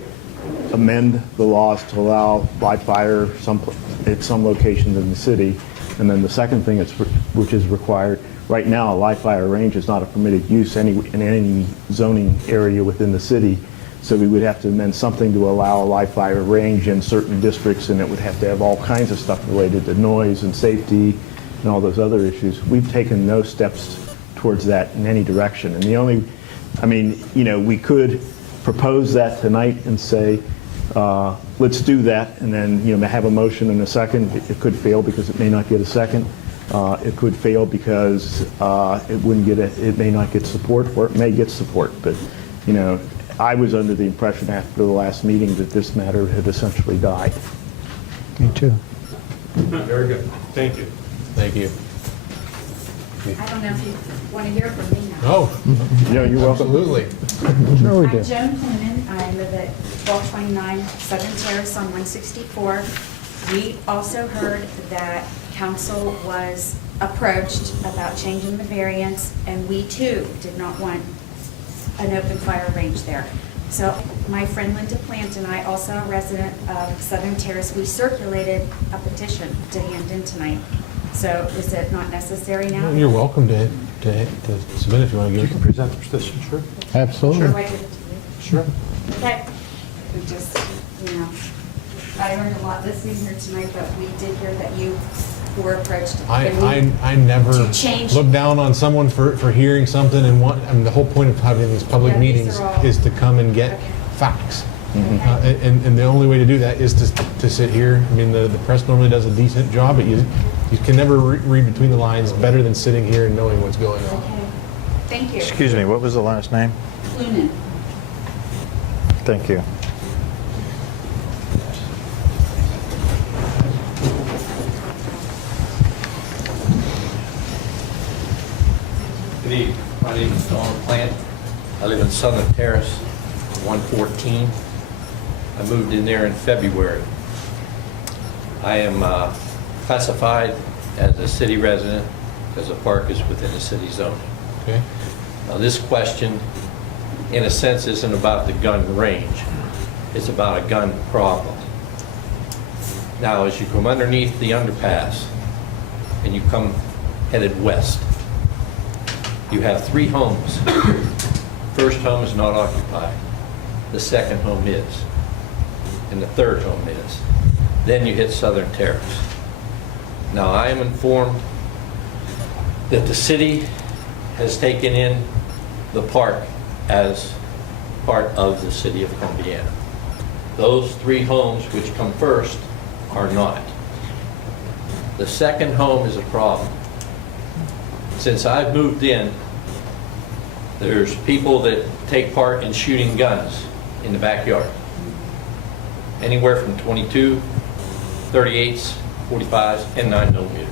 amend the laws to allow live fire at some locations in the city, and then the second thing which is required, right now a live fire range is not a permitted use in any zoning area within the city, so we would have to amend something to allow a live fire range in certain districts, and it would have to have all kinds of stuff related to noise and safety and all those other issues. We've taken no steps towards that in any direction. And we could propose that tonight and say, let's do that, and then, have a motion in a second. It could fail because it may not get a second. It could fail because it may not get support, or it may get support. But, I was under the impression after the last meeting that this matter had essentially died. Me too. Very good. Thank you. Thank you. I don't know if you want to hear from me now. Oh, Yeah, you're welcome. absolutely. Sure we I'm do. Joan Coleman. I live at 1229 Southern Terrace on 164. We also heard that council was approached about changing the variance, and we too did not want an open fire range there. So my friend Linda Plant and I, also a resident of Southern Terrace, we circulated a petition to hand in tonight. So is it not necessary now? You're welcome to submit if you want to give You can present the petition, sure. Absolutely. Do I give it to you? Sure. Okay. We just, I learned a lot listening here tonight, but we did hear that you were approached. I never To change- look down on someone for hearing something and the whole point of having these public Yeah, these meetings are all- is to come and get Okay. facts. Okay. And the only way to do that is to sit here. I mean, the press normally does a decent job, but you can never read between the lines better than sitting here and knowing what's going on. Okay. Thank you. Excuse me, what was the last name? Clunan. Thank you. Good evening. My name is Don Plant. I live in Southern Terrace, 114. I moved in there in February. I am classified as a city resident because the park is within the city zone. Okay? Now, this question, in a sense, isn't about the gun range. It's about a gun problem. Now, as you come underneath the underpass and you come headed west, you have 3 homes. First home is not occupied. The second home is. And the third home is. Then you hit Southern Terrace. Now, I am informed that the city has taken in the park as part of the city of Columbiana. Those 3 homes which come first are not. The second home is a problem. Since I've moved in, there's people that take part in shooting guns in the backyard. Anywhere from 22, 38s, 45s, and 9mm,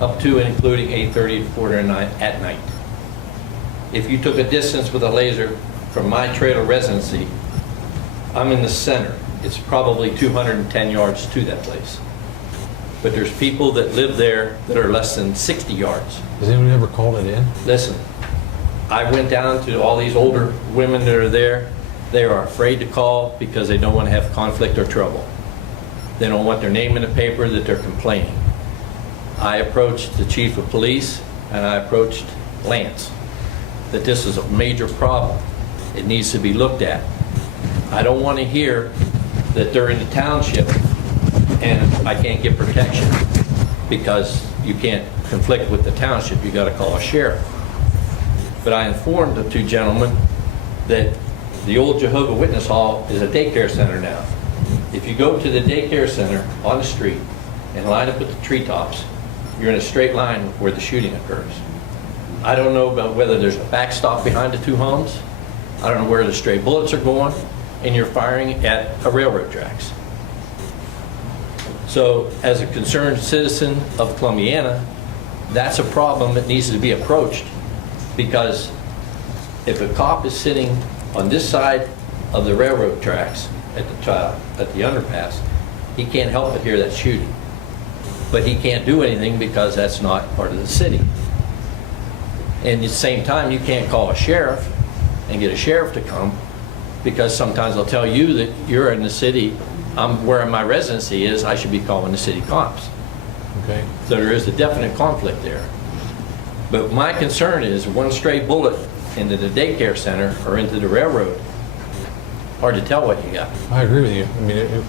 up to and including 830 to 409 at night. If you took a distance with a laser from my trailer residency, I'm in the center. It's probably 210 yards to that place. But there's people that live there that are less than 60 yards. Has anyone ever called it in? Listen, I went down to all these older women that are there. They are afraid to call because they don't want to have conflict or trouble. They don't want their name in the paper that they're complaining. I approached the chief of police and I approached Lance that this is a major problem. It needs to be looked at. I don't want to hear that they're in the township and I can't get protection because you can't conflict with the township. You got to call a sheriff. But I informed the two gentlemen that the old Jehovah Witness Hall is a daycare center now. If you go to the daycare center on the street and line up at the treetops, you're in a straight line where the shooting occurs. I don't know about whether there's a backstop behind the two homes. I don't know where the stray bullets are going, and you're firing at a railroad tracks. So as a concerned citizen of Columbiana, that's a problem that needs to be approached, because if a cop is sitting on this side of the railroad tracks at the underpass, he can't help but hear that shooting. But he can't do anything because that's not part of the city. And at the same time, you can't call a sheriff and get a sheriff to come, because sometimes they'll tell you that you're in the city, where my residency is, I should be calling the city cops. Okay. So there is a definite conflict there. But my concern is one stray bullet into the daycare center or into the railroad, hard to tell what you got. I agree with you. I mean,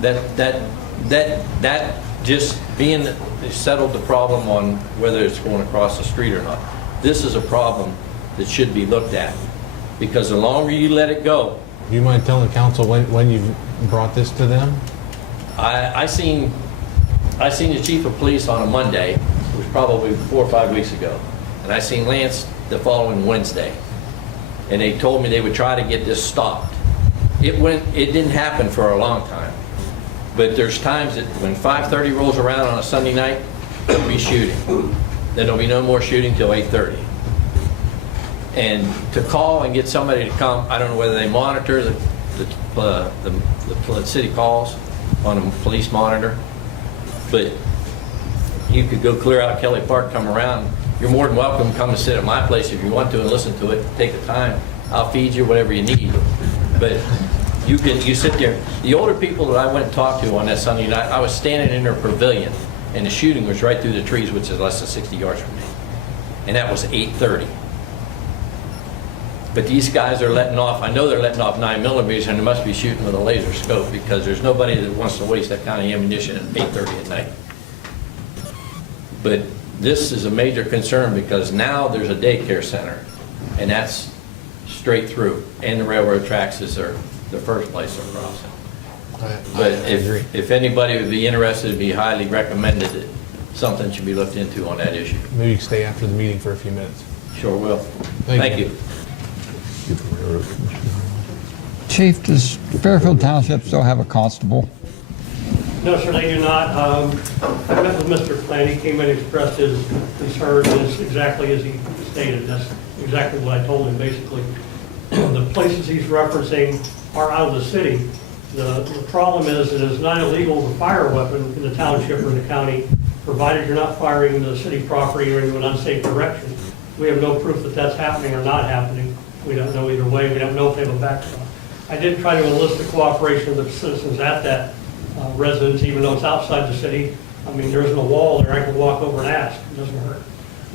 That just being settled the problem on whether it's going across the street or not. This is a problem that should be looked at, because the longer you let it go. do you mind telling council when you brought this to them? I seen the chief of police on a Monday, it was probably 4 or 5 weeks ago, and I seen Lance the following Wednesday, and they told me they would try to get this stopped. It didn't happen for a long time, but there's times that when 5:30 rolls around on a Sunday night, there'll be shooting. Then there'll be no more shooting till 8:30. And to call and get somebody to come, I don't know whether they monitor the city calls on a police monitor, but you could go clear out Kelly Park, come around. You're more than welcome to come and sit at my place if you want to and listen to it. Take the time. I'll feed you whatever you need. But you sit there. The older people that I went and talked to on that Sunday night, I was standing in their pavilion, and the shooting was right through the trees, which is less than 60 yards from me. And that was 8:30. But these guys are letting off, I know they're letting off 9mm, and they must be shooting with a laser scope, because there's nobody that wants to waste that kind of ammunition at 8:30 at night. But this is a major concern, because now there's a daycare center, and that's straight through, and the railroad tracks is the first place they're crossing. But if anybody would be interested, it'd be highly recommended that something should be looked into on that issue. Maybe you can stay after the meeting for a few minutes. Sure will. Thank you. Chief, does Fairfield Township still have a constable? No, sir, they do not. I met with Mr. Plant. He came in and expressed his concern, exactly as he stated. That's exactly what I told him, basically. The places he's referencing are out of the city. The problem is that it's not illegal to fire a weapon in the township or the county, provided you're not firing into the city property or into an unsafe direction. We have no proof that that's happening or not happening. We don't know either way. We don't know if they have a backstop. I did try to enlist the cooperation of the citizens at that residence, even though it's outside the city. I mean, there isn't a wall there. I can walk over and ask. It doesn't hurt.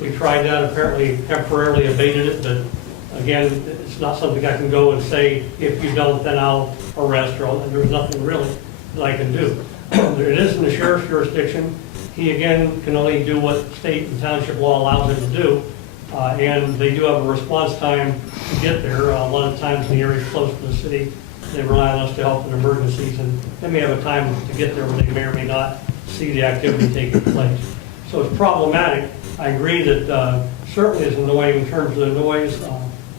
We tried that, apparently temporarily abated it, but again, it's not something I can go and say, if you don't, then I'll arrest, or there's nothing really that I can do. It is in the sheriff's jurisdiction. He, again, can only do what state and township law allows him to do. And they do have a response time to get there. A lot of times in the areas close to the city, They rely on us to help in emergencies, and they may have a time to get there where they may or may not see the activity taking place. So it's problematic. I agree that certainly is annoying in terms of the noise.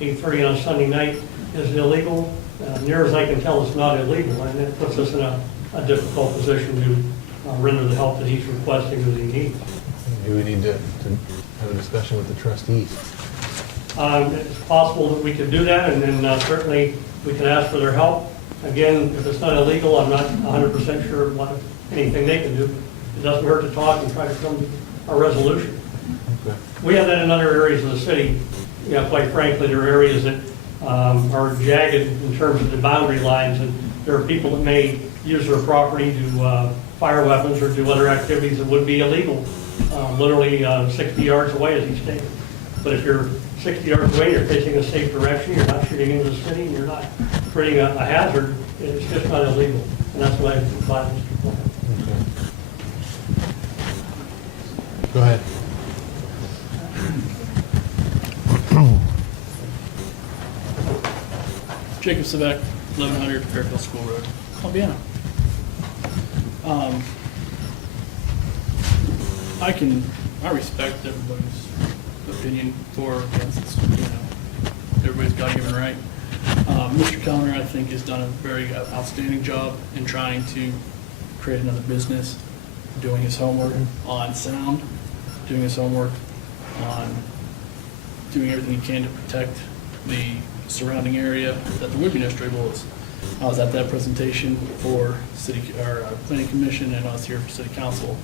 8:30 on a Sunday night is illegal. Near as I can tell, it's not illegal, and it puts us in a difficult position to render the help that he's requesting that he needs. Maybe we need to have a discussion with the trustees. It's possible that we could do that, and then certainly we can ask for their help. Again, if it's not illegal, I'm not 100% sure what anything they can do. It doesn't hurt to talk and try to come to a resolution. Okay. We have that in other areas of the city. Quite frankly, there are areas that are jagged in terms of the boundary lines, and there are people that may use their property to fire weapons or do other activities that would be illegal, literally 60 yards away, as he stated. But if you're 60 yards away, you're facing a safe direction, you're not shooting into the city, and you're not creating a hazard, it's just not illegal. And that's what I advise Mr. Plant. Okay. Go ahead. Jacob Sevek, 1100 Fairfield School Road, Columbiana. I respect everybody's opinion for or against. Everybody's got a given right. Mr. Kellner, I think, has done a very outstanding job in trying to create another business, doing his homework on sound, doing his homework on doing everything he can to protect the surrounding area that there would be no stray bullets. I was at that presentation for Planning Commission, and I was here for City Council.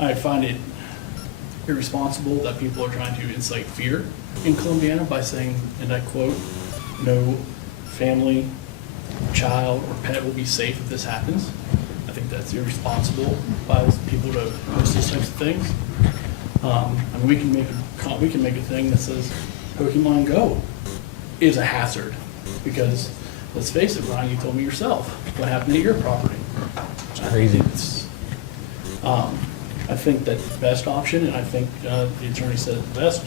I find it irresponsible that people are trying to incite fear in Columbiana by saying, and I quote, "No family, child, or pet will be safe if this happens." I think that's irresponsible by people to post those types of things. We can make a thing that says Pokemon Go is a hazard, because let's face it, Ron, you told me yourself what happened at your property. It's crazy. I think that the best option, and I think the attorney said it the best,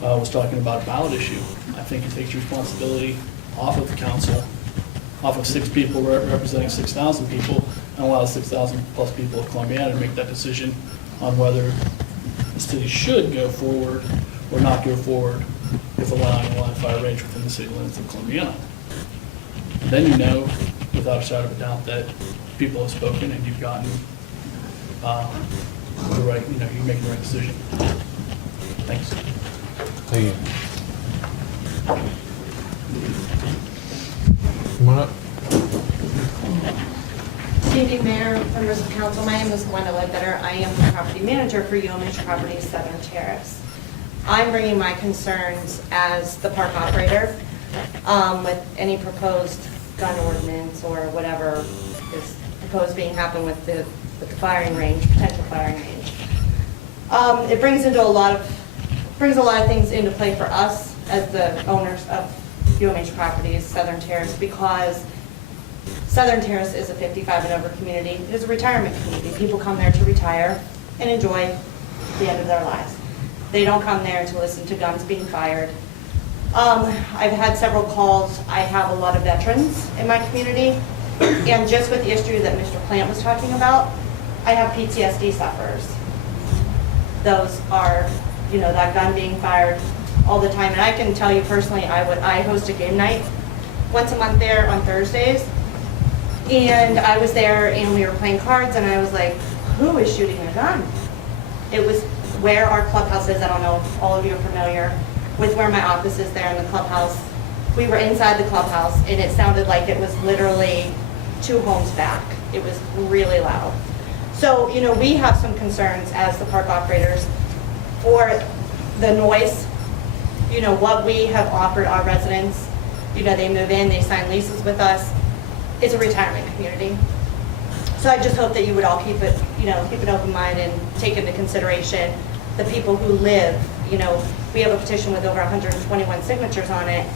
was talking about a ballot issue. I think it takes responsibility off of the council, off of 6 people representing 6,000 people, and allows 6,000 plus people of Columbiana to make that decision on whether the city should go forward or not go forward with allowing a live fire range within the city limits of Columbiana. Then you know, without a shadow of a doubt, that people have spoken and you've gotten the right, you're making the right decision. Thanks. Thank you. Come on up. Good evening, Mayor, members of council. My name is Gwenda Ledbetter. I am the property manager for UMH Properties Southern Terrace. I'm bringing my concerns as the park operator with any proposed gun ordinance or whatever is proposed being happen with the firing range, potential firing range. It brings a lot of things into play for us as the owners of UMH Properties Southern Terrace, because Southern Terrace is a 55 and over community. It is a retirement community. People come there to retire and enjoy the end of their lives. They don't come there to listen to guns being fired. I've had several calls. I have a lot of veterans in my community, and just with the issue that Mr. Plant was talking about, I have PTSD sufferers. Those are, that gun being fired all the time. And I can tell you personally, I host a game night once a month there on Thursdays. And I was there and we were playing cards, and I was like, who is shooting a gun? It was where our clubhouse is. I don't know if all of you are familiar with where my office is there in the clubhouse. We were inside the clubhouse, and it sounded like it was literally 2 homes back. It was really loud. So, we have some concerns as the park operators for the noise. What we have offered our residents. They move in, they sign leases with us. It's a retirement community. So I just hope that you would all keep an open mind and take into consideration the people who live. We have a petition with over 121 signatures on it.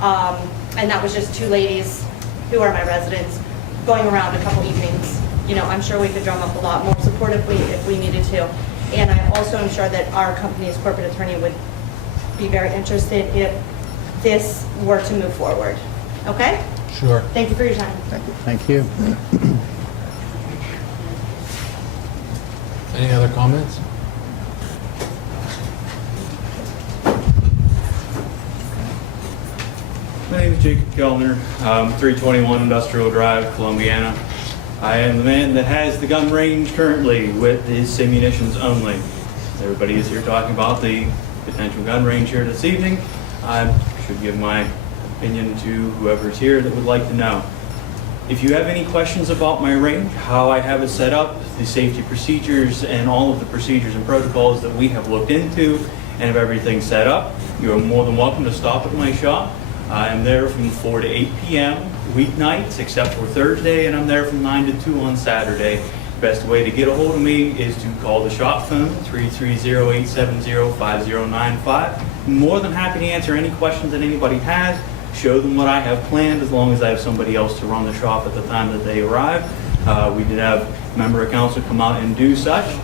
And that was just 2 ladies who are my residents going around a couple evenings. I'm sure we could drum up a lot more support if we needed to. And I also am sure that our company's corporate attorney would be very interested if this were to move forward. Okay? Sure. Thank you for your time. Thank you. Any other comments? My name is Jacob Kellner, 321 Industrial Drive, Columbiana. I am the man that has the gun range currently with his ammunitions only. Everybody is here talking about the potential gun range here this evening. I should give my opinion to whoever's here that would like to know. If you have any questions about my range, how I have it set up, the safety procedures, and all of the procedures and protocols that we have looked into and have everything set up, you are more than welcome to stop at my shop. I am there from 4 to 8 p.m. weeknights, except for Thursday, and I'm there from 9 to 2 on Saturday. The best way to get a hold of me is to call the shop phone, 330-870-5095. I'm more than happy to answer any questions that anybody has, show them what I have planned, as long as I have somebody else to run the shop at the time that they arrive. We did have a member of council come out and do such.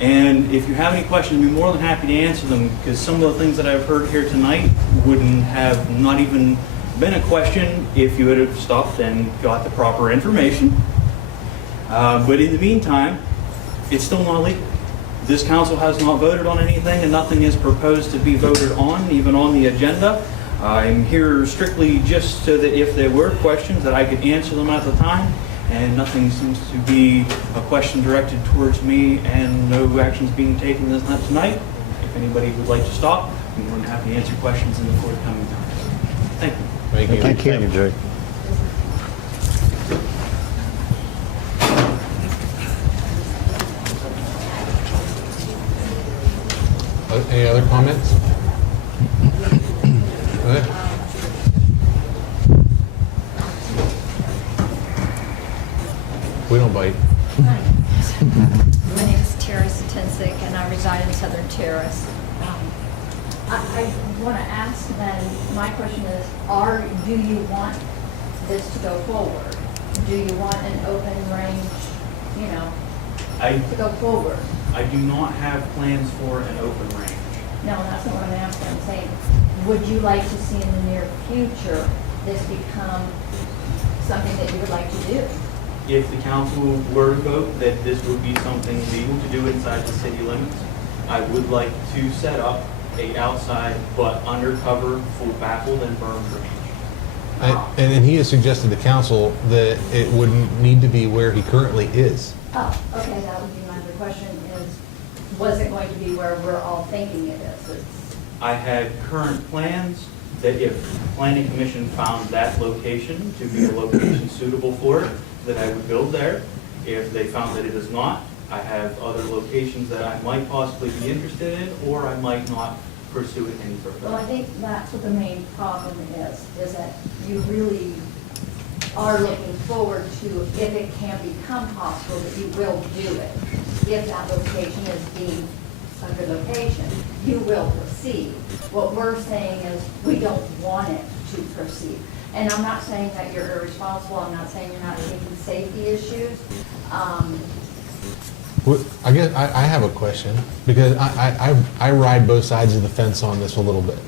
And if you have any questions, I'd be more than happy to answer them, because some of the things that I've heard here tonight wouldn't have not even been a question if you would have stopped and got the proper information. But in the meantime, it's still not legal. This council has not voted on anything, and nothing is proposed to be voted on, even on the agenda. I'm here strictly just so that if there were questions that I could answer them at the time, and nothing seems to be a question directed towards me and no actions being taken this night tonight. If anybody would like to stop, I'm more than happy to answer questions in the forthcoming times. Thank you. Thank you. Thank you. Thank you, Jake. Any other comments? Go ahead. We don't bite. My name is Tara Satinsic, and I reside in Southern Terrace. I want to ask then, my question is, do you want this to go forward? Do you want an open range, to go forward? I do not have plans for an open range. No, that's not what I'm asking. I'm saying, would you like to see in the near future this become something that you would like to do? If the council were to vote that this would be something legal to do inside the city limits, I would like to set up a outside but undercover full baffled and burned range. And he has suggested to council that it wouldn't need to be where he currently is. Oh, okay, that would be my other question is, was it going to be where we're all thinking it is? I had current plans that if the planning commission found that location to be a location suitable for it, that I would build there. If they found that it is not, I have other locations that I might possibly be interested in, or I might not pursue it any further. Well, I think that's what the main problem is that you really are looking forward to, if it can become possible, that you will do it. If that location is deemed a good location, you will proceed. What we're saying is, we don't want it to proceed. And I'm not saying that you're irresponsible, I'm not saying you're not taking safety issues. I guess I have a question, because I ride both sides of the fence on this a little bit.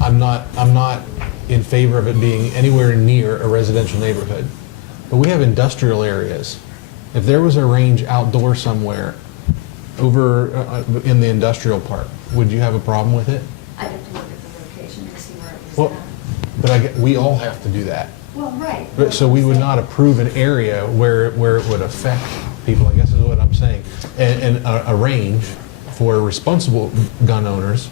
I'm not in favor of it being anywhere near a residential neighborhood, but we have industrial areas. If there was a range outdoor somewhere over in the industrial park, would you have a problem with it? I'd have to look at the location to see where it was Well, at. but we all have to do that. Well, right. So we would not approve an area where it would affect people, I guess is what I'm saying. And a range for responsible gun owners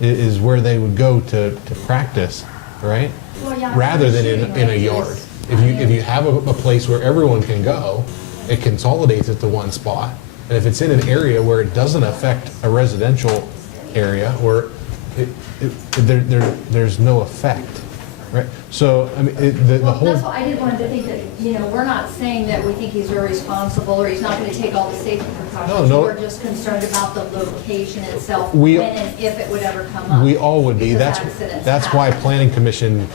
is where they would go to practice, right? Well, yeah, Rather than shooting in a ranges. yard. If you have a place where everyone can go, it consolidates it to one spot. And if it's in an area where it doesn't affect a residential area, or there's no effect, right? So, I mean, the Well, whole... that's what I did want to think that, we're not saying that we think he's irresponsible or he's not going to take all the safety precautions. No. We're just concerned about the location itself, We- when and if it would ever come up. We all would be. Because That's accidents why happen. Planning Commission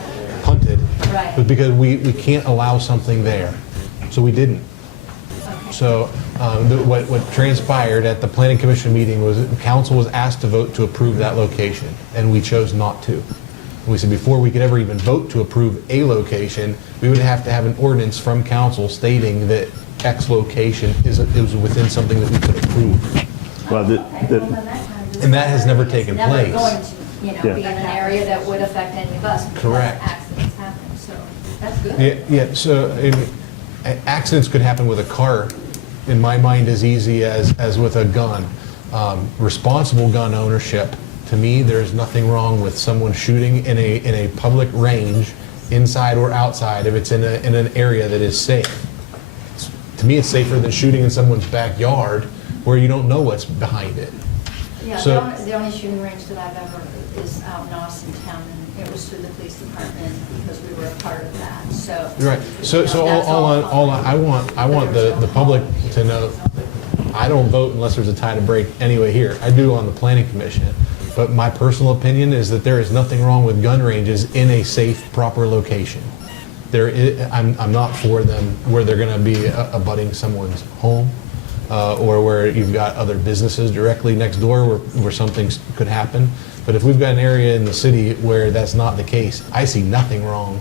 punted. Right. But because we can't allow something there. So we didn't. So what transpired at the Planning Commission meeting was that council was asked to vote to approve that location, and we chose not to. And we said before we could ever even vote to approve a location, we would have to have an ordinance from council stating that X location is within something that we could approve. Well, And that has never taken It's never place. going to, be in an area that would affect any of us. because Correct. Accidents happen, so that's good. Yeah, so accidents could happen with a car, in my mind, as easy as with a gun. Responsible gun ownership, to me, there's nothing wrong with someone shooting in a public range, inside or outside, if it's in an area that is safe. To me, it's safer than shooting in someone's backyard where you don't know what's behind it. Yeah, So- the only shooting range that I've ever is out in Austin town, and it was through the police department because we were a part of that, so. Right. So I want the public to know, I don't vote unless there's a tie to break anyway here. I do on the planning commission. But my personal opinion is that there is nothing wrong with gun ranges in a safe, proper location. I'm not for them where they're going to be abutting someone's home or where you've got other businesses directly next door where something could happen. But if we've got an area in the city where that's not the case, I see nothing wrong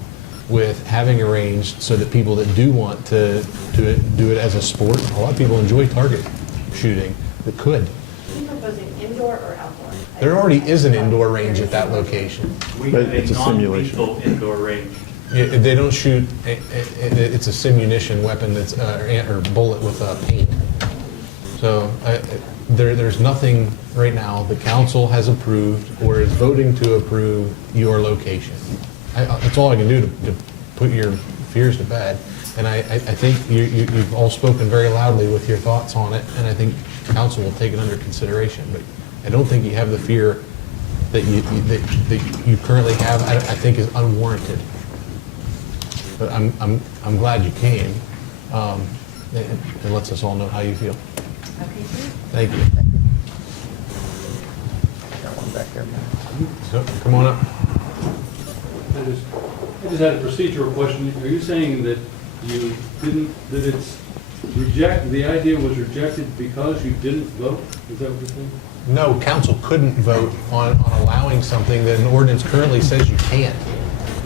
with having a range so that people that do want to do it as a sport, a lot of people enjoy target shooting that could. Are you proposing indoor or outdoor? There already is an indoor range at that location. We But have it's a simulation. non-lethal indoor range. They don't shoot, it's a simunition weapon that's, or bullet with paint. So there's nothing right now the council has approved or is voting to approve your location. That's all I can do to put your fears to bed. And I think you've all spoken very loudly with your thoughts on it, and I think council will take it under consideration. But I don't think you have the fear that you currently have, I think is unwarranted. But I'm glad you came. It lets us all know how you feel. Thank you. Got one back there, man. So, come on up. I just had a procedural question. Are you saying that the idea was rejected because you didn't vote? Is that what you're saying? No, council couldn't vote on allowing something that an ordinance currently says you can't.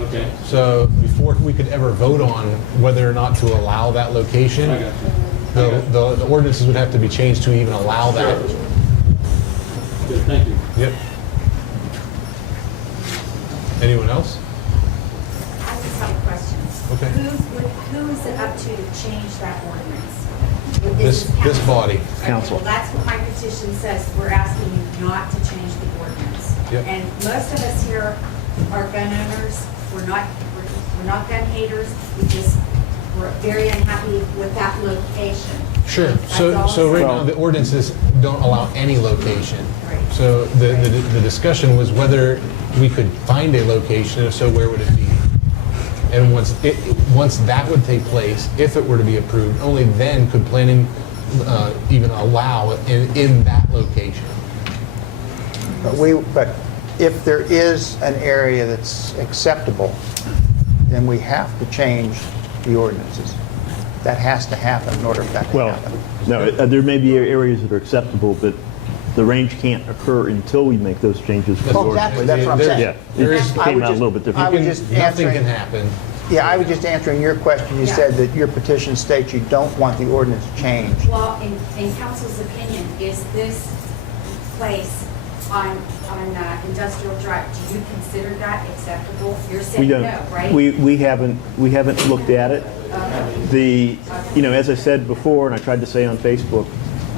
Okay. So before we could ever vote on whether or not to allow that location, I got you. the ordinances would have to be changed to even allow that. Good, thank you. Yep. Anyone else? I just have a question. Okay. Who is it up to change that ordinance? This council? body. Council. Well, that's what my petition says. We're asking you not to change the ordinance. Yep. And most of us here are gun owners. We're not gun haters. We're very unhappy with that location. Sure. That's all So right I'm now, saying. the ordinances don't allow any location. Right. So the discussion was whether we could find a location, if so, where would it be? And once that would take place, if it were to be approved, only then could planning even allow it in that location. But if there is an area that's acceptable, then we have to change the ordinances. That has to happen in order for that to Well, happen. no, there may be areas that are acceptable, but the range can't occur until we make those changes. to the Well, exactly, that's what I'm saying. Yeah, There it is- came out a little bit I different. was just Nothing answering. can happen. Yeah, I was just answering your question. You Yeah. said that your petition states you don't want the ordinance changed. Well, in council's opinion, is this place on Industrial Drive, do you consider that acceptable? You're We saying don't, no, right? we haven't looked at it. As I said before, and I tried to say on Facebook,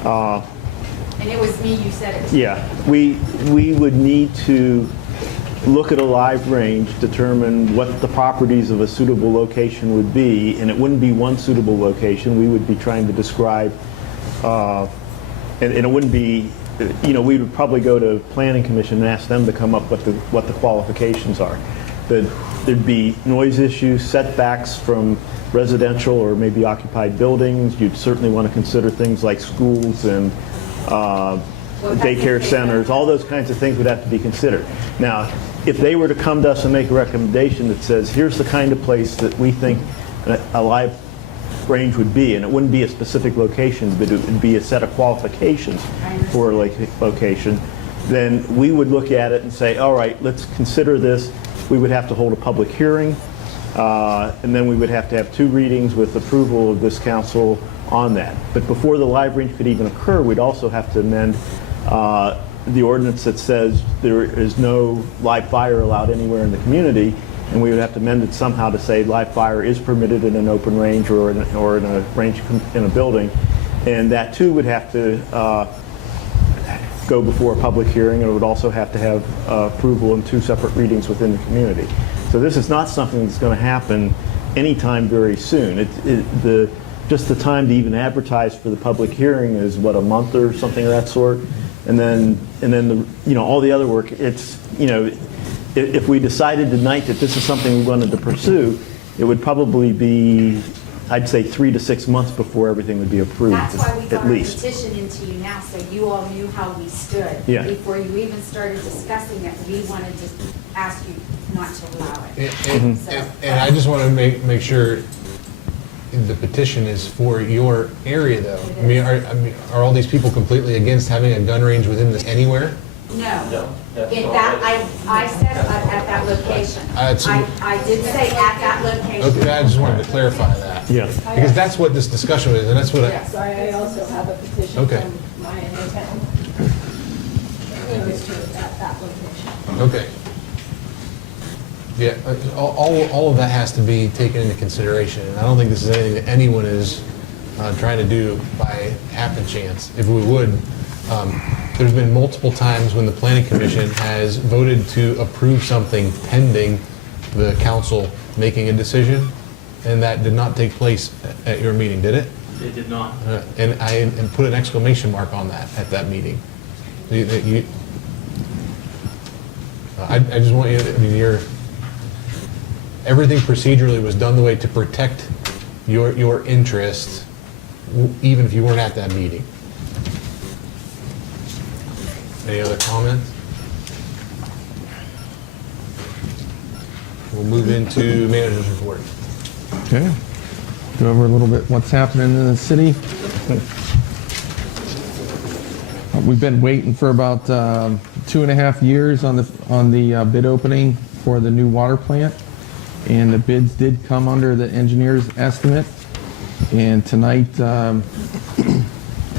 And it was me, you said it. yeah, we would need to look at a live range, determine what the properties of a suitable location would be, and it wouldn't be one suitable location. We would be trying to describe, and it wouldn't be, we would probably go to Planning Commission and ask them to come up with what the qualifications are. There'd be noise issues, setbacks from residential or maybe occupied buildings. You'd certainly want to consider things like schools and daycare centers. All those kinds of things would have to be considered. Now, if they were to come to us and make a recommendation that says, here's the kind of place that we think a live range would be, and it wouldn't be a specific location, but it would be a set of qualifications for a location, then we would look at it and say, all right, let's consider this. we would have to hold a public hearing, and then we would have to have 2 readings with approval of this council on that. But before the live range could even occur, we'd also have to amend the ordinance that says there is no live fire allowed anywhere in the community, and we would have to amend it somehow to say live fire is permitted in an open range or in a range in a building, and that too would have to go before a public hearing, and it would also have to have approval in 2 separate readings within the community. So this is not something that's going to happen anytime very soon. Just the time to even advertise for the public hearing is what, a month or something of that sort, and then all the other work. It's if we decided tonight that this is something we wanted to pursue, it would probably be, I'd say, 3 to 6 months before everything would be approved. That's why we got at our least. petition into you now, so you all knew how we stood. Yeah. Before you even started discussing it, we wanted to ask you not to allow it. And I just want to make sure the petition is for your area, though. I mean, are all these people completely against having a gun range within this anywhere? No. I said at that location. I did say at that location. Okay, I just wanted to clarify that. Yeah. Because that's what this discussion is, and that's what Yes, I also have a petition Okay. from my end of town. It was to at that location. Okay. Yeah, all of that has to be taken into consideration, and I don't think this is anything that anyone is trying to do by happenchance. If we would, there's been multiple times when the planning commission has voted to approve something pending the council making a decision, and that did not take place at your meeting, did it? It did not. And I put an exclamation mark on that at that meeting. I just want you, I mean, everything procedurally was done the way to protect your interest, even if you weren't at that meeting. Any other comments? We'll move into manager's report. Okay. Go over a little bit what's happening in the city. We've been waiting for about 2.5 years on the bid opening for the new water plant, and the bids did come under the engineer's estimate. And tonight,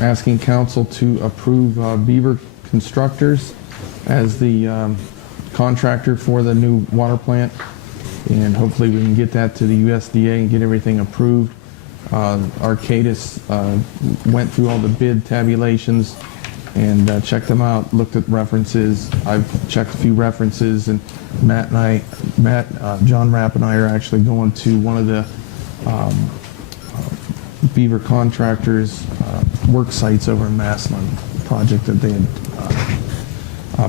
asking council to approve Beaver Constructors as the contractor for the new water plant, and hopefully we can get that to the USDA and get everything approved. Arcadis went through all the bid tabulations and checked them out, looked at references. I've checked a few references, and John Rapp and I are actually going to one of the Beaver Contractors work sites over in Massillon, project that they had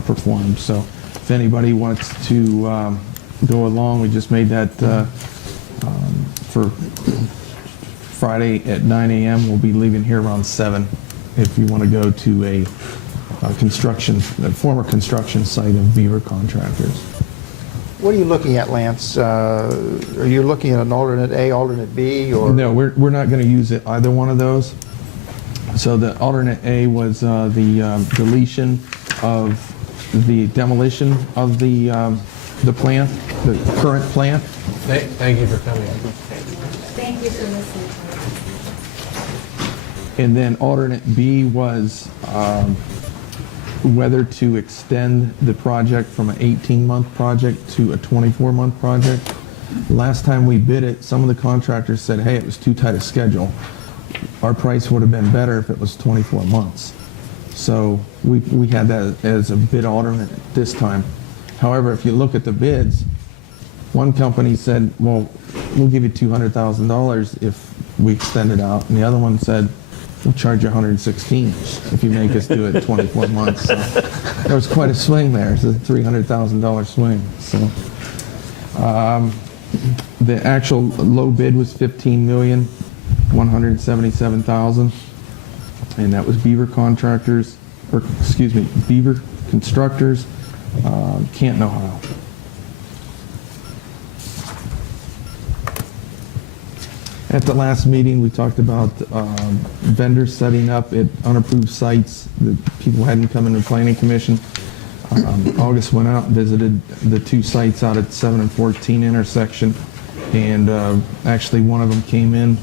performed. So if anybody wants to go along, we just made that for Friday at 9 a.m. We'll be leaving here around 7 if you want to go to a former construction site of Beaver Contractors. What are you looking at, Lance? Are you looking at an alternate A, alternate B, or? No, we're not going to use either one of those. So the alternate A was the deletion of the demolition of the plant, the current plant. Thank you for coming. Thank you for listening. And then alternate B was whether to extend the project from an 18-month project to a 24-month project. Last time we bid it, some of the contractors said, hey, it was too tight a schedule. Our price would have been better if it was 24 months. So we had that as a bid alternate this time. However, if you look at the bids, one company said, well, we'll give you $200,000 if we extend it out. And the other one said, we'll charge you $116 if you make us do it 24 months. So there was quite a swing there. It's a $300,000 swing. So the actual low bid was $15,177,000, and that was Beaver Contractors, or excuse me, Beaver Constructors, Canton, Ohio. At the last meeting, we talked about vendors setting up at unapproved sites that people hadn't come into the planning commission. August went out and visited the two sites out at 7 and 14 intersection, and actually one of them came in,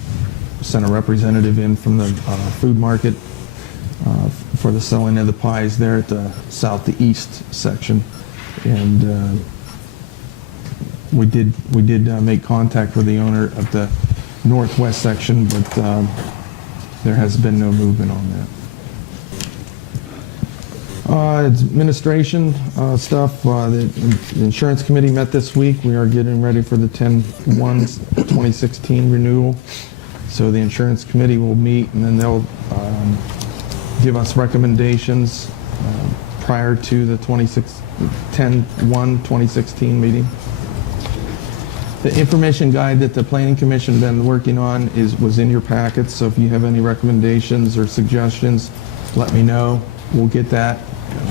sent a representative in from the food market for the selling of the pies there at the southeast section, and we did make contact with the owner of the northwest section, but there has been no movement on that. Administration stuff. The insurance committee met this week. We are getting ready for the 10/1/2016 renewal. So the insurance committee will meet, and then they'll give us recommendations prior to the 10/1/2016 meeting. The information guide that the Planning Commission been working on was in your packets. So if you have any recommendations or suggestions, let me know. We'll get that.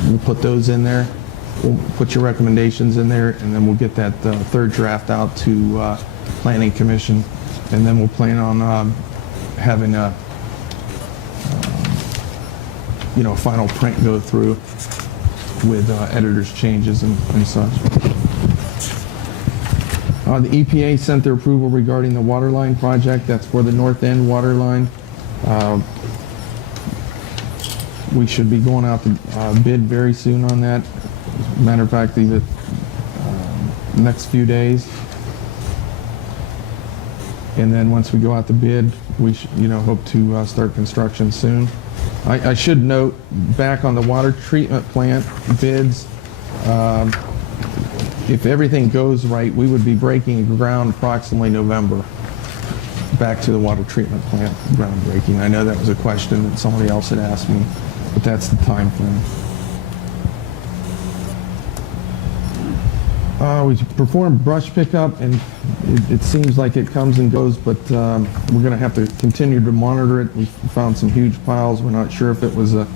We'll put those in there. We'll put your recommendations in there, and then we'll get that third draft out to Planning Commission, and then we'll plan on having a final print go through with editors' changes and such. The EPA sent their approval regarding the water line project. That's for the North End water line. We should be going out to bid very soon on that. Matter of fact, the next few days. And then once we go out to bid, we hope to start construction soon. I should note, back on the water treatment plant bids, if everything goes right, we would be breaking ground approximately November. Back to the water treatment plant groundbreaking. I know that was a question that somebody else had asked me, but that's the time frame. We performed brush pickup, and it seems like it comes and goes, but we're going to have to continue to monitor it. We found some huge piles. We're not sure if it was a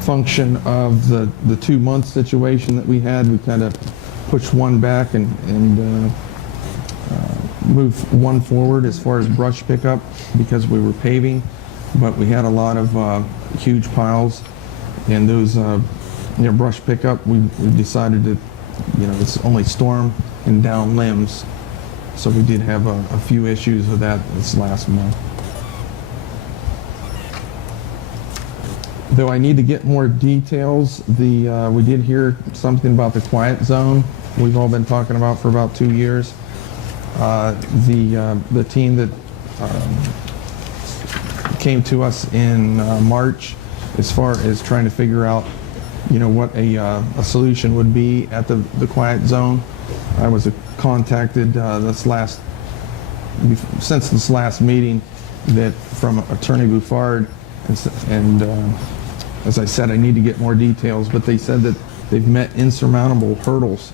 function of the 2-month situation that we had. We kind of pushed one back and moved one forward as far as brush pickup because we were paving, but we had a lot of huge piles, and those brush pickup, we decided that it's only storm and down limbs, so we did have a few issues with that this last month. Though I need to get more details, we did hear something about the quiet zone we've all been talking about for about 2 years. The team that came to us in March as far as trying to figure out what a solution would be at the quiet zone. I was contacted since this last meeting that from Attorney Buffard, and as I said, I need to get more details, but they said that they've met insurmountable hurdles,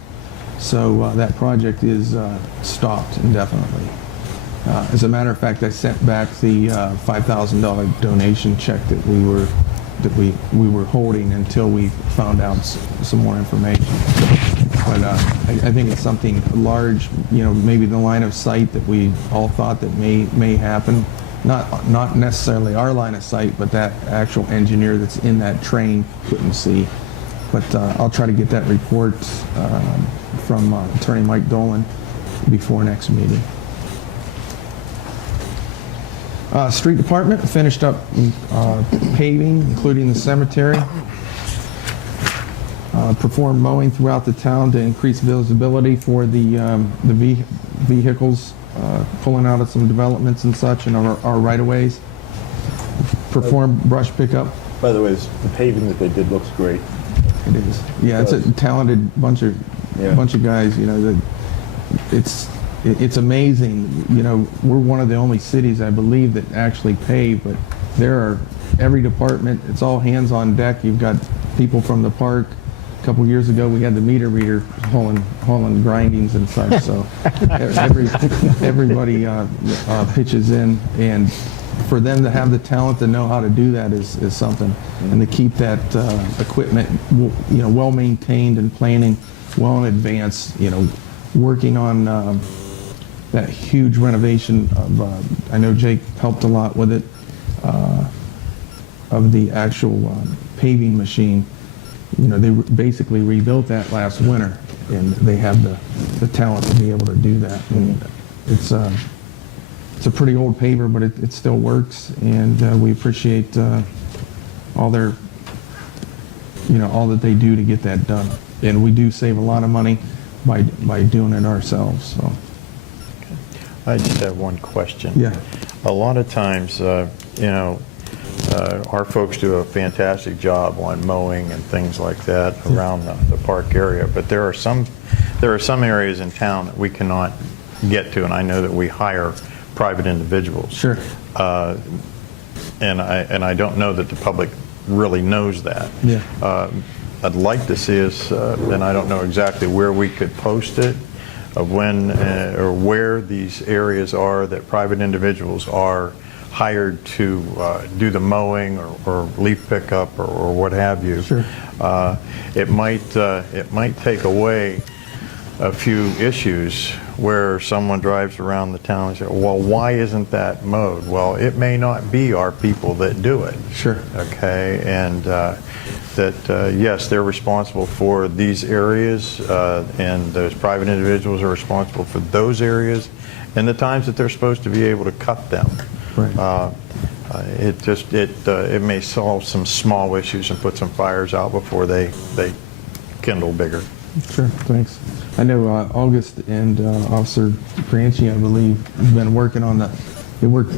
so that project is stopped indefinitely. As a matter of fact, I sent back the $5,000 donation check that we were holding until we found out some more information. But I think it's something large, maybe the line of sight that we all thought that may happen. Not necessarily our line of sight, but that actual engineer that's in that train couldn't see. But I'll try to get that report from Attorney Mike Dolan before next meeting. Street Department finished up paving, including the cemetery. Performed mowing throughout the town to increase visibility for the vehicles pulling out of some developments and such, and our right-of-ways. Performed brush pickup. By the way, the paving that they did looks great. It is. Yeah, it's a talented bunch of guys. It's amazing. We're one of the only cities, I believe, that actually pave, but there are every department. It's all hands on deck. You've got people from the park. A couple years ago, we had the meter reader hauling grindings and such. So everybody pitches in, and for them to have the talent to know how to do that is something, and to keep that equipment well maintained and planning well in advance. Working on that huge renovation of. I know Jake helped a lot with it. Of the actual paving machine. they basically rebuilt that last winter, and they have the talent to be able to do that. And it's a pretty old paver, but it still works, and we appreciate all their, all that they do to get that done. And we do save a lot of money by doing it ourselves. So. I just have one question. Yeah. A lot of times, our folks do a fantastic job on mowing and things like that around the park area, but there are some areas in town that we cannot get to, and I know that we hire private individuals. Sure. And I don't know that the public really knows that. Yeah. I'd like to see us, and I don't know exactly where we could post it, of when or where these areas are that private individuals are hired to do the mowing or leaf pickup or what have you. Sure. It might take away a few issues where someone drives around the town and says, well, why isn't that mowed? Well, it may not be our people that do it. Sure. Okay, and yes, they're responsible for these areas, and those private individuals are responsible for those areas and the times that they're supposed to be able to cut them. Right. It may solve some small issues and put some fires out before they kindle bigger. Sure, thanks. I know August and Officer Franchi, I believe, have been working on they work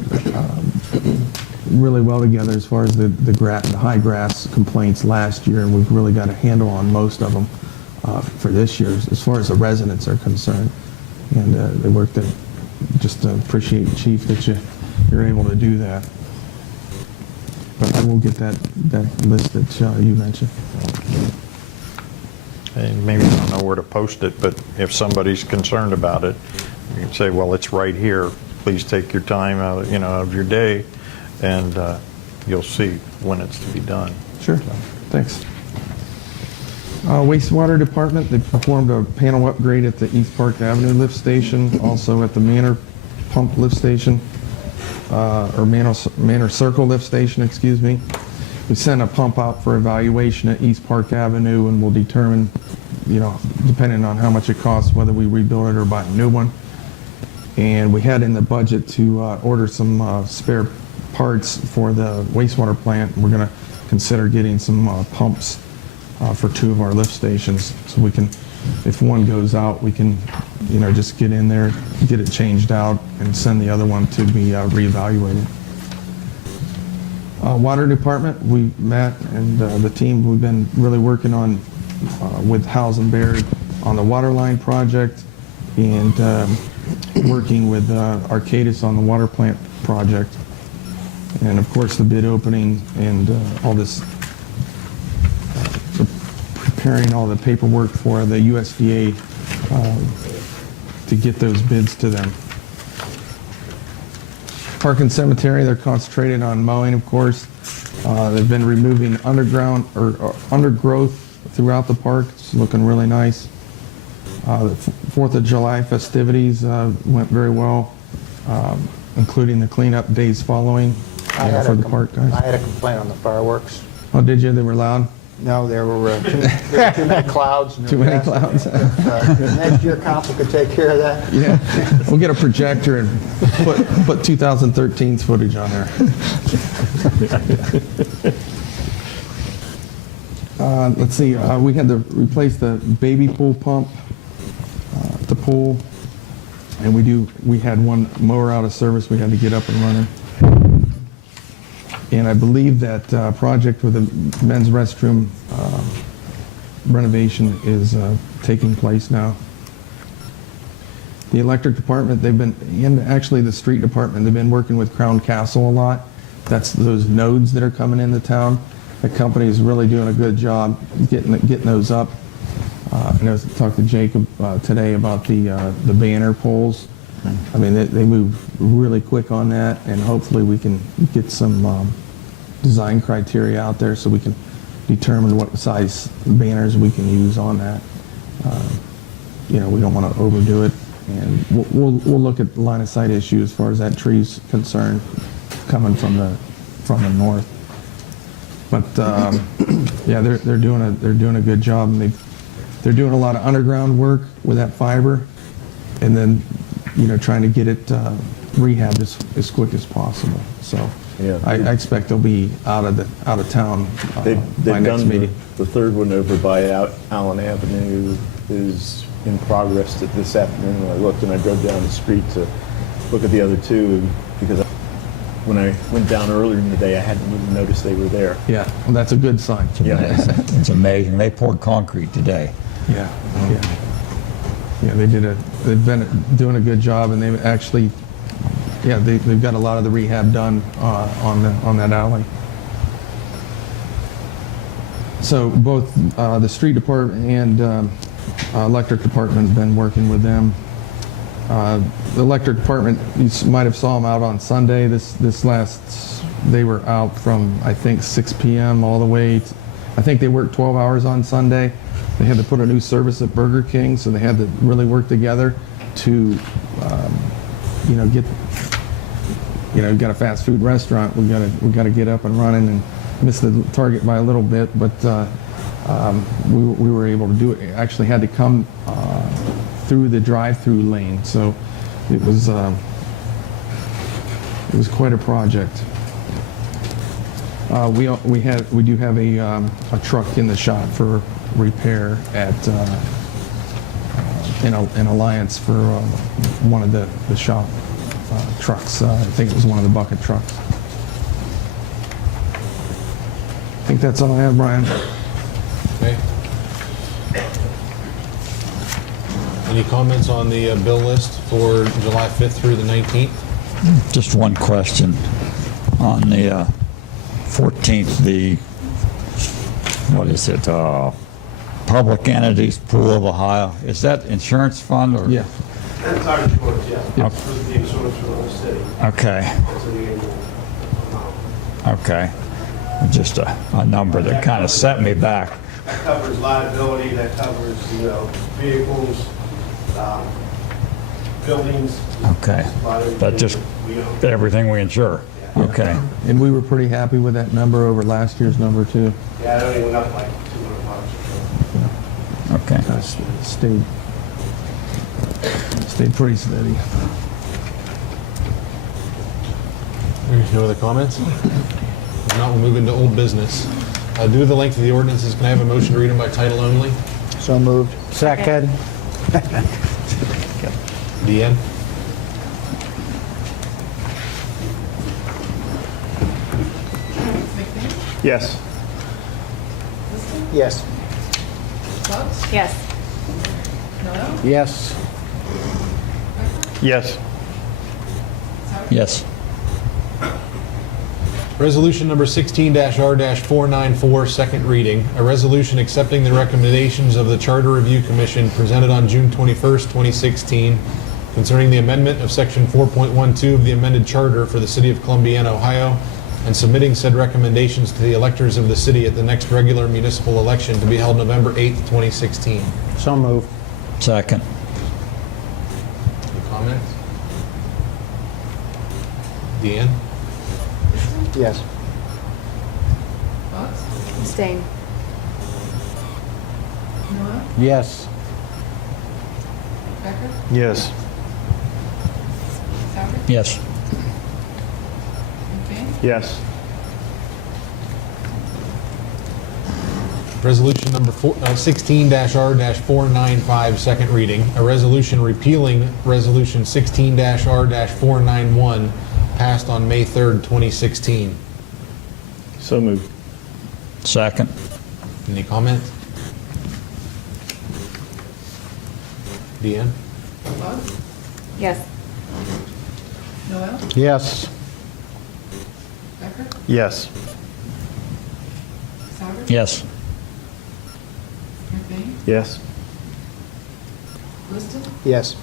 really well together as far as the high grass complaints last year, and we've really got a handle on most of them for this year as far as the residents are concerned. And they worked at, just appreciate, Chief, that you're able to do that. But I will get that list that you mentioned. And maybe you don't know where to post it, but if somebody's concerned about it, you can say, well, it's right here. Please take your time out, of your day, and you'll see when it's to be done. Sure. Thanks. Wastewater Department, they performed a panel upgrade at the East Park Avenue lift station, also at the Manor Pump lift station, or Manor Circle lift station, excuse me. We sent a pump out for evaluation at East Park Avenue, and we'll determine, depending on how much it costs, whether we rebuild it or buy a new one. And we had in the budget to order some spare parts for the wastewater plant. We're going to consider getting some pumps for 2 of our lift stations, so we can, if one goes out, we can, just get in there, get it changed out, and send the other one to be reevaluated. Water Department, we met, and the team, we've been really working on with Howes and Baird on the water line project, and working with Arcadis on the water plant project, and of course the bid opening and all this, preparing all the paperwork for the USDA to get those bids to them. Park and Cemetery, they're concentrated on mowing, of course. They've been removing underground or undergrowth throughout the park. It's looking really nice. The 4th of July festivities went very well, including the cleanup days following for the park guys. I had a complaint on the fireworks. Oh, did you? They were loud? No, there were too many clouds. Too many clouds. If next year council could take care of that. Yeah, we'll get a projector and put 2013's footage on there. Let's see, we had to replace the baby pool pump at the pool, and we had one mower out of service we had to get up and running. And I believe that project with the men's restroom renovation is taking place now. The electric department, and actually the street department, they've been working with Crown Castle a lot. That's those nodes that are coming into town. The company is really doing a good job getting those up. I talked to Jacob today about the banner poles. I mean, they move really quick on that, and hopefully we can get some design criteria out there so we can determine what size banners we can use on that. We don't want to overdo it, and we'll look at the line of sight issue as far as that tree's concerned, coming from the north. But yeah, they're doing a good job, and they're doing a lot of underground work with that fiber, and then trying to get it rehabbed as quick as possible. So Yeah. I expect they'll be out of town They've by next done meeting. the third one over by Allen Avenue is in progress this afternoon. When I looked and I drove down the street to look at the other two, because when I went down earlier in the day, I hadn't even noticed they were there. Yeah, well, that's a good sign. It's amazing. They poured concrete today. Yeah. They've been doing a good job, and they've actually, they've got a lot of the rehab done on that alley. So both the street department and electric department have been working with them. The electric department, you might have saw them out on Sunday. They were out from, I think, 6 p.m. all the way. I think they worked 12 hours on Sunday. They had to put a new service at Burger King, so they had to really work together to, get, we've got a fast food restaurant. We got to get up and running, and missed the target by a little bit, but we were able to do it. Actually had to come through the drive-through lane, so it was quite a project. We do have a truck in the shop for repair at in Alliance for one of the shop trucks. I think it was one of the bucket trucks. I think that's all I have, Brian. Okay. Any comments on the bill list for July 5th through the 19th? Just one question. On the 14th, what is it? Public Entities Pool of Ohio. Is that insurance fund or? Yeah. That's our insurance, yeah. It's for the insurance for the whole city. Okay. It's an annual amount. Okay. Just a number that kind of set me back. That covers liability, that covers, vehicles, buildings. Okay. That just everything we insure. Okay. And we were pretty happy with that number over last year's number too. Yeah, it only went up like $200. Okay. Stayed pretty steady. No other comments? If not, we'll move into old business. Due to the length of the ordinances, can I have a motion to read them by title only? So moved. Second. Deanne? Yes. Yes. Yes. Yes. Yes. Yes. Resolution number 16-R-494, second reading. A resolution accepting the recommendations of the Charter Review Commission presented on June 21st, 2016, concerning the amendment of Section 4.12 of the amended charter for the City of Columbiana, Ohio, and submitting said recommendations to the electors of the city at the next regular municipal election to be held November 8th, 2016. So moved. Second. Any comments? Deanne? Yes. Abstain. Yes. Yes. Yes. Yes. Resolution number 16-R-495, second reading. A resolution repealing Resolution 16-R-491 passed on May 3rd, 2016. So moved. Second. Any comments? Deanne? Yes. Yes. Yes. Yes. Yes. Yes.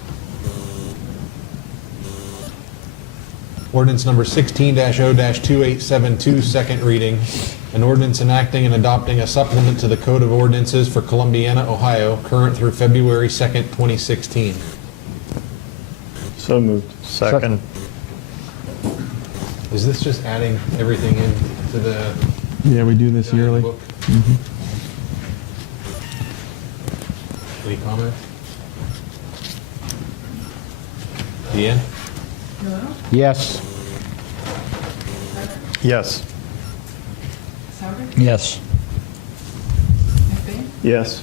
Ordinance number 16-0-2872, second reading. An ordinance enacting and adopting a supplement to the Code of Ordinances for Columbiana, Ohio, current through February 2nd, 2016. So moved. Second. Is this just adding everything in to the Yeah, we do this yearly. book. Mhm. Any comments? Deanne? Yes. Yes. Yes. Yes.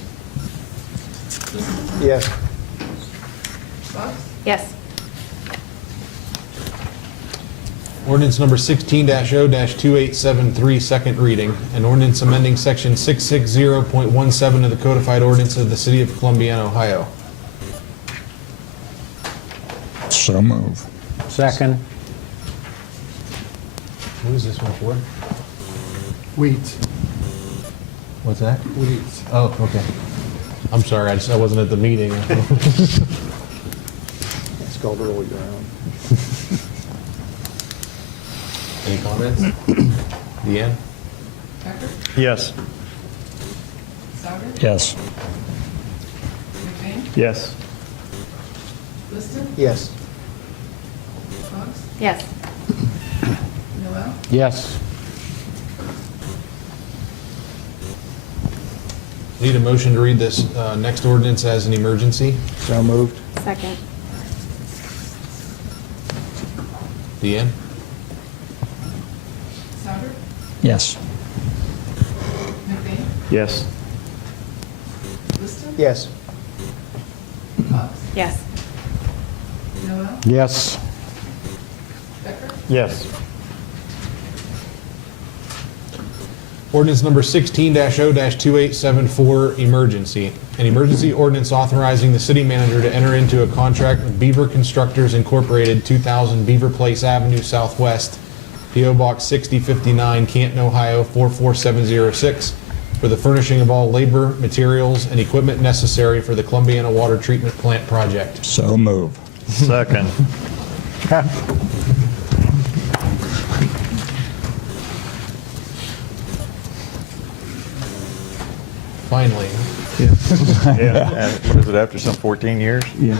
Yes. Yes. Ordinance number 16-0-2873, second reading. An ordinance amending section 660.17 of the codified ordinance of the city of Columbiana, Ohio. So move. Second. Who is this one for? Weeds. What's that? Weeds. Oh, okay. I'm sorry, I wasn't at the meeting. It's called early ground. Any comments? Deanne? Yes. Yes. Yes. Yes. Yes. Yes. Need a motion to read this next ordinance as an emergency. So moved. Second. Deanne? Yes. Yes. Yes. Yes. Yes. Yes. Ordinance number 16-0-2874, emergency. An emergency ordinance authorizing the city manager to enter into a contract with Beaver Constructors Incorporated, 2000 Beaver Place Avenue Southwest, P.O. Box 6059, Canton, Ohio 44706, for the furnishing of all labor, materials, and equipment necessary for the Columbiana Water Treatment Plant project. So move. Second. Finally. Yeah. Yeah. And what is it, after some 14 years? Yeah.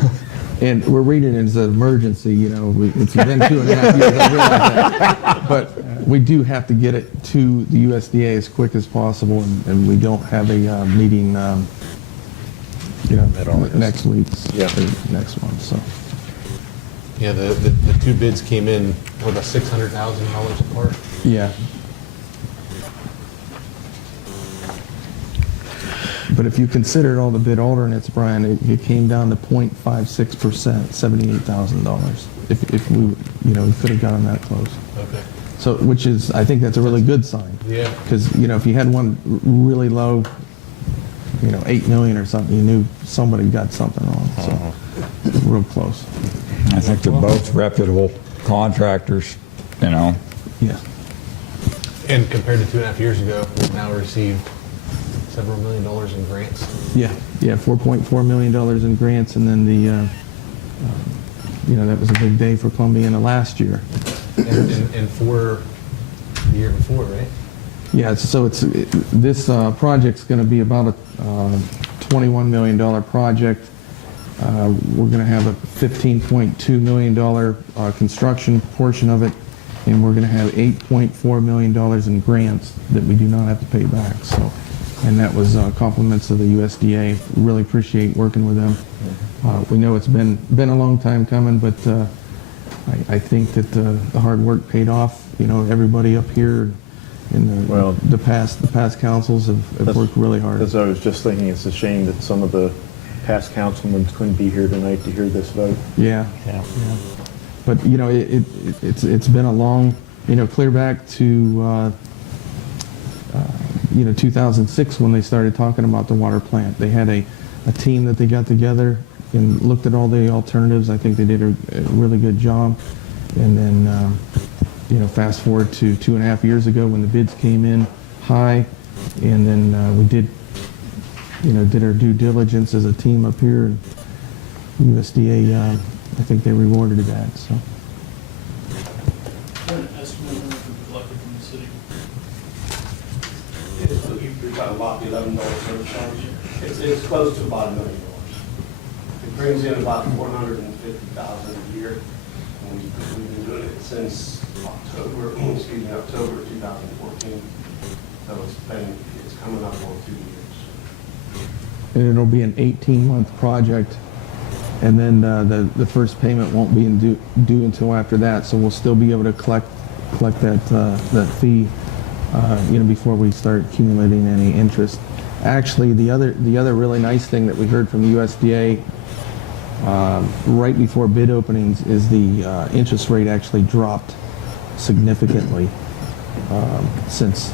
And we're reading it as an emergency, you know, it's been 2.5 years, I realize that. But we do have to get it to the USDA as quick as possible, and we don't have a meeting, you know, next week, next one, so. Yeah, the two bids came in, what, about $600,000 apart? Yeah. But if you consider all the bid alternates, Brian, it came down to 0.56%, $78,000. If we, you know, we could have gotten that close. Okay. So, which is, I think that's a really good sign. Yeah. Because, you know, if you had one really low, you know, 8 million or something, you knew somebody got something wrong. So, real close. I think they're both reputable contractors, you know. Yeah. And compared to 2.5 years ago, we've now received several $1 million in grants. Yeah, $4.4 million in grants, and then the, you know, that was a big day for Columbiana last year. And for the year before, right? Yeah, so this project's going to be about a $21 million project. We're going to have a $15.2 million construction portion of it, and we're going to have $8.4 million in grants that we do not have to pay back. So. And that was compliments of the USDA. Really appreciate working with them. We know it's been a long time coming, but I think that the hard work paid off. You know, everybody up here in the past councils have worked really hard. As I was just thinking, it's a shame that some of the past councilmen couldn't be here tonight to hear this vote. Yeah. But you know, it's been a long, you know, clear back to. You know, 2006 when they started talking about the water plant. They had a team that they got together and looked at all the alternatives. I think they did a really good job. And then, you know, fast forward to 2.5 years ago when the bids came in high, and then we did our due diligence as a team up here. And USDA, I think they rewarded that. So. We've got a lot, the $11 service charge. It's close to about $1 million. It brings in about $450,000 a year. And we've been doing it since October 2014. So it's coming up on 2 years. And it'll be an 18-month project, and then the first payment won't be due until after that, so we'll still be able to collect that fee, before we start accumulating any interest. Actually, the other really nice thing that we heard from the USDA right before bid openings is the interest rate actually dropped significantly since.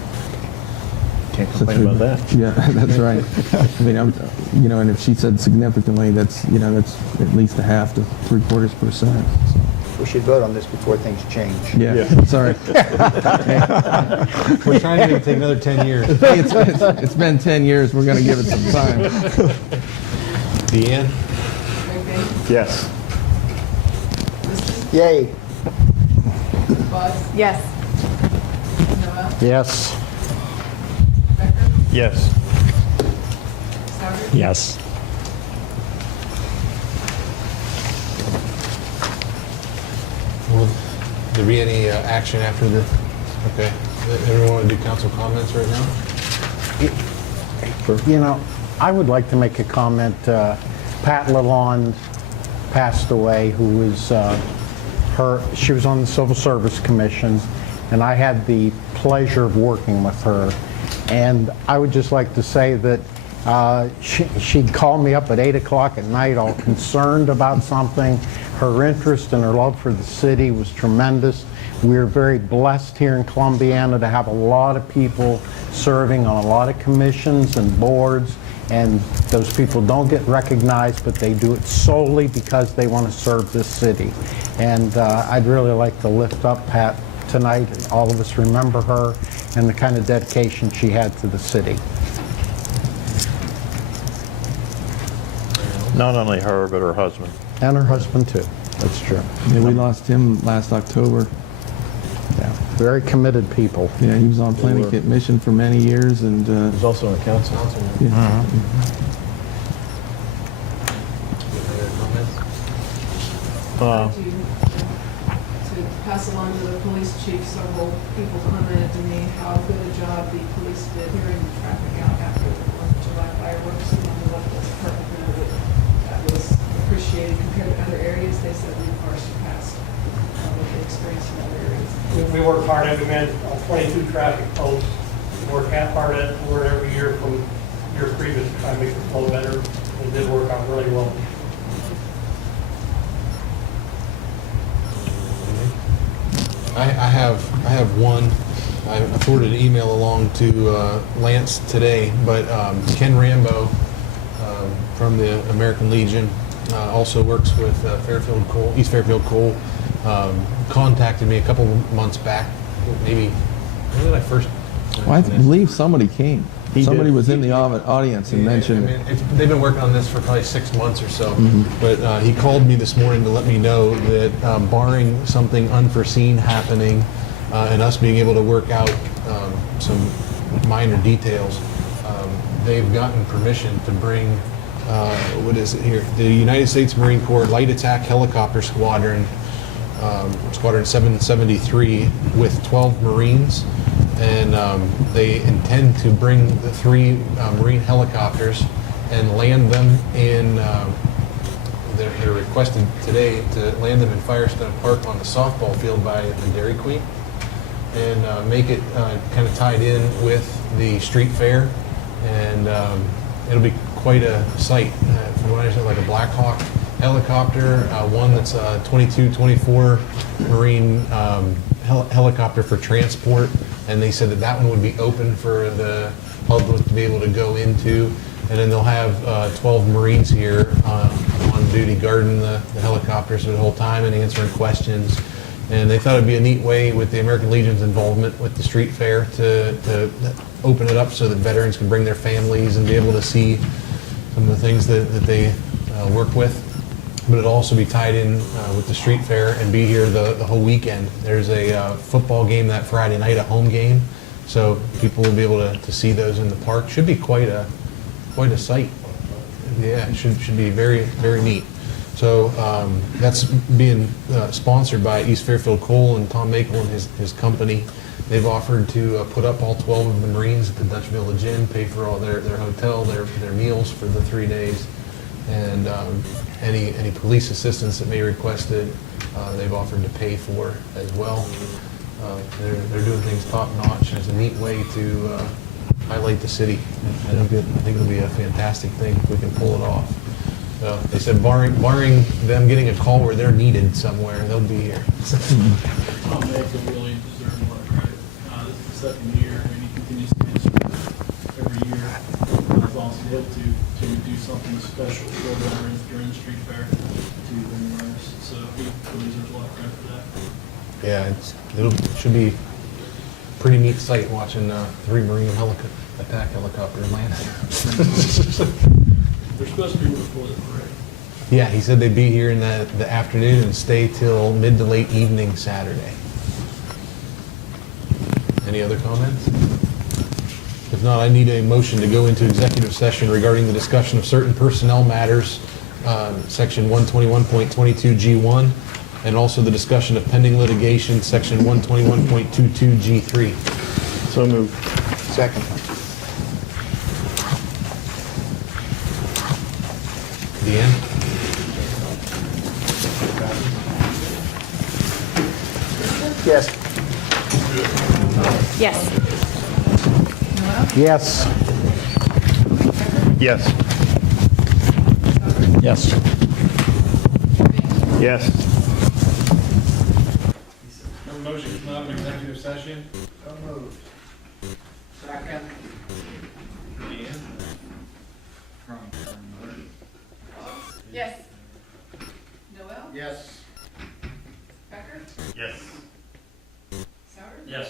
Can't complain about that. Yeah, that's right. I mean, and if she said significantly, that's at least a half to 3/4%. So. We should vote on this before things change. Yeah. Sorry. We're trying to make it take another 10 years. Hey, it's been 10 years. We're going to give it some time. Deanne? Yes. Yay. Buzz? Yes. Noel? Yes. Becker? Yes. Souter? Yes. Will there be any action after this? Okay. Everyone want to do council comments right now? You know, I would like to make a comment. Pat Lalonde passed away, who was she was on the Civil Service Commission, and I had the pleasure of working with her. And I would just like to say that she'd call me up at 8 o'clock at night all concerned about something. Her interest and her love for the city was tremendous. We're very blessed here in Columbiana to have a lot of people serving on a lot of commissions and boards, and those people don't get recognized, but they do it solely because they want to serve this city. And I'd really like to lift up Pat tonight, and all of us remember her and the kind of dedication she had to the city. Not only her, but her husband. And her husband, too. That's true. Yeah, we lost him last October. Yeah, very committed people. Yeah, he was on planning commission for many years, and He was also on the council. yeah. To pass along to the police chief, several people commented to me how good a job the police did clearing the traffic out after the 4th of July fireworks. And on the left was perfect note that was appreciated compared to other areas. They said we far surpassed what they experienced in other areas. We work hard every minute on 22 traffic posts. We work hard at it, learn every year from years previous to try to make the flow better. It did work out really well. I have one. I forwarded an email along to Lance today, but Ken Rambo from the American Legion also works with East Fairfield Coal, contacted me a couple months back, maybe when did I first? Well, I believe somebody came. Somebody did. was in the audience and mentioned. I mean, they've been working on this for probably 6 months or so, Mhm. but he called me this morning to let me know that barring something unforeseen happening and us being able to work out some minor details, they've gotten permission to bring, what is it here, the United States Marine Corps Light Attack Helicopter Squadron, Squadron 773 with 12 Marines. And they intend to bring the 3 Marine helicopters and land them in, they're requested today to land them in Firestone Park on the softball field by the Dairy Queen and make it kind of tied in with the street fair. And it'll be quite a sight. From what I understand, like a Black Hawk helicopter, one that's a 22-24 Marine helicopter for transport. And they said that that one would be open for the public to be able to go into. And then they'll have 12 Marines here on duty guarding the helicopters the whole time and answering questions. And they thought it'd be a neat way with the American Legion's involvement with the street fair to open it up so that veterans can bring their families and be able to see some of the things that they work with. But it'll also be tied in with the street fair and be here the whole weekend. There's a football game that Friday night, a home game, so people will be able to see those in the park. Should be quite a sight. Yeah, it should be very, very neat. So that's being sponsored by East Fairfield Coal and Tom Makel and his company. They've offered to put up all 12 of the Marines at the Dutch Village Inn, pay for all their hotel, their meals for the 3 days, and any police assistance that may be requested, they've offered to pay for as well. They're doing things top notch, and it's a neat way to highlight the city. I think it'll be a fantastic thing if we can pull it off. They said barring them getting a call where they're needed somewhere, they'll be here. Tom Baker really deserves more credit. This is the second year, and he continues to do this every year. As long as he's able to do something special for veterans during the street fair to the members. So he really deserves a lot of credit for that. Yeah, it should be a pretty neat sight watching 3 Marine attack helicopters land. They're supposed to be before the parade. Yeah, he said they'd be here in the afternoon and stay till mid to late evening Saturday. Any other comments? If not, I need a motion to go into executive session regarding the discussion of certain personnel matters, section 121.22G1, and also the discussion of pending litigation, section 121.22G3. So moved. Second. Deanne? Yes. Yes. Yes. Yes. Yes. Yes. Have a motion to come out of executive session? Second. Yes. Noel? Yes. Becker? Yes. Souter? Yes.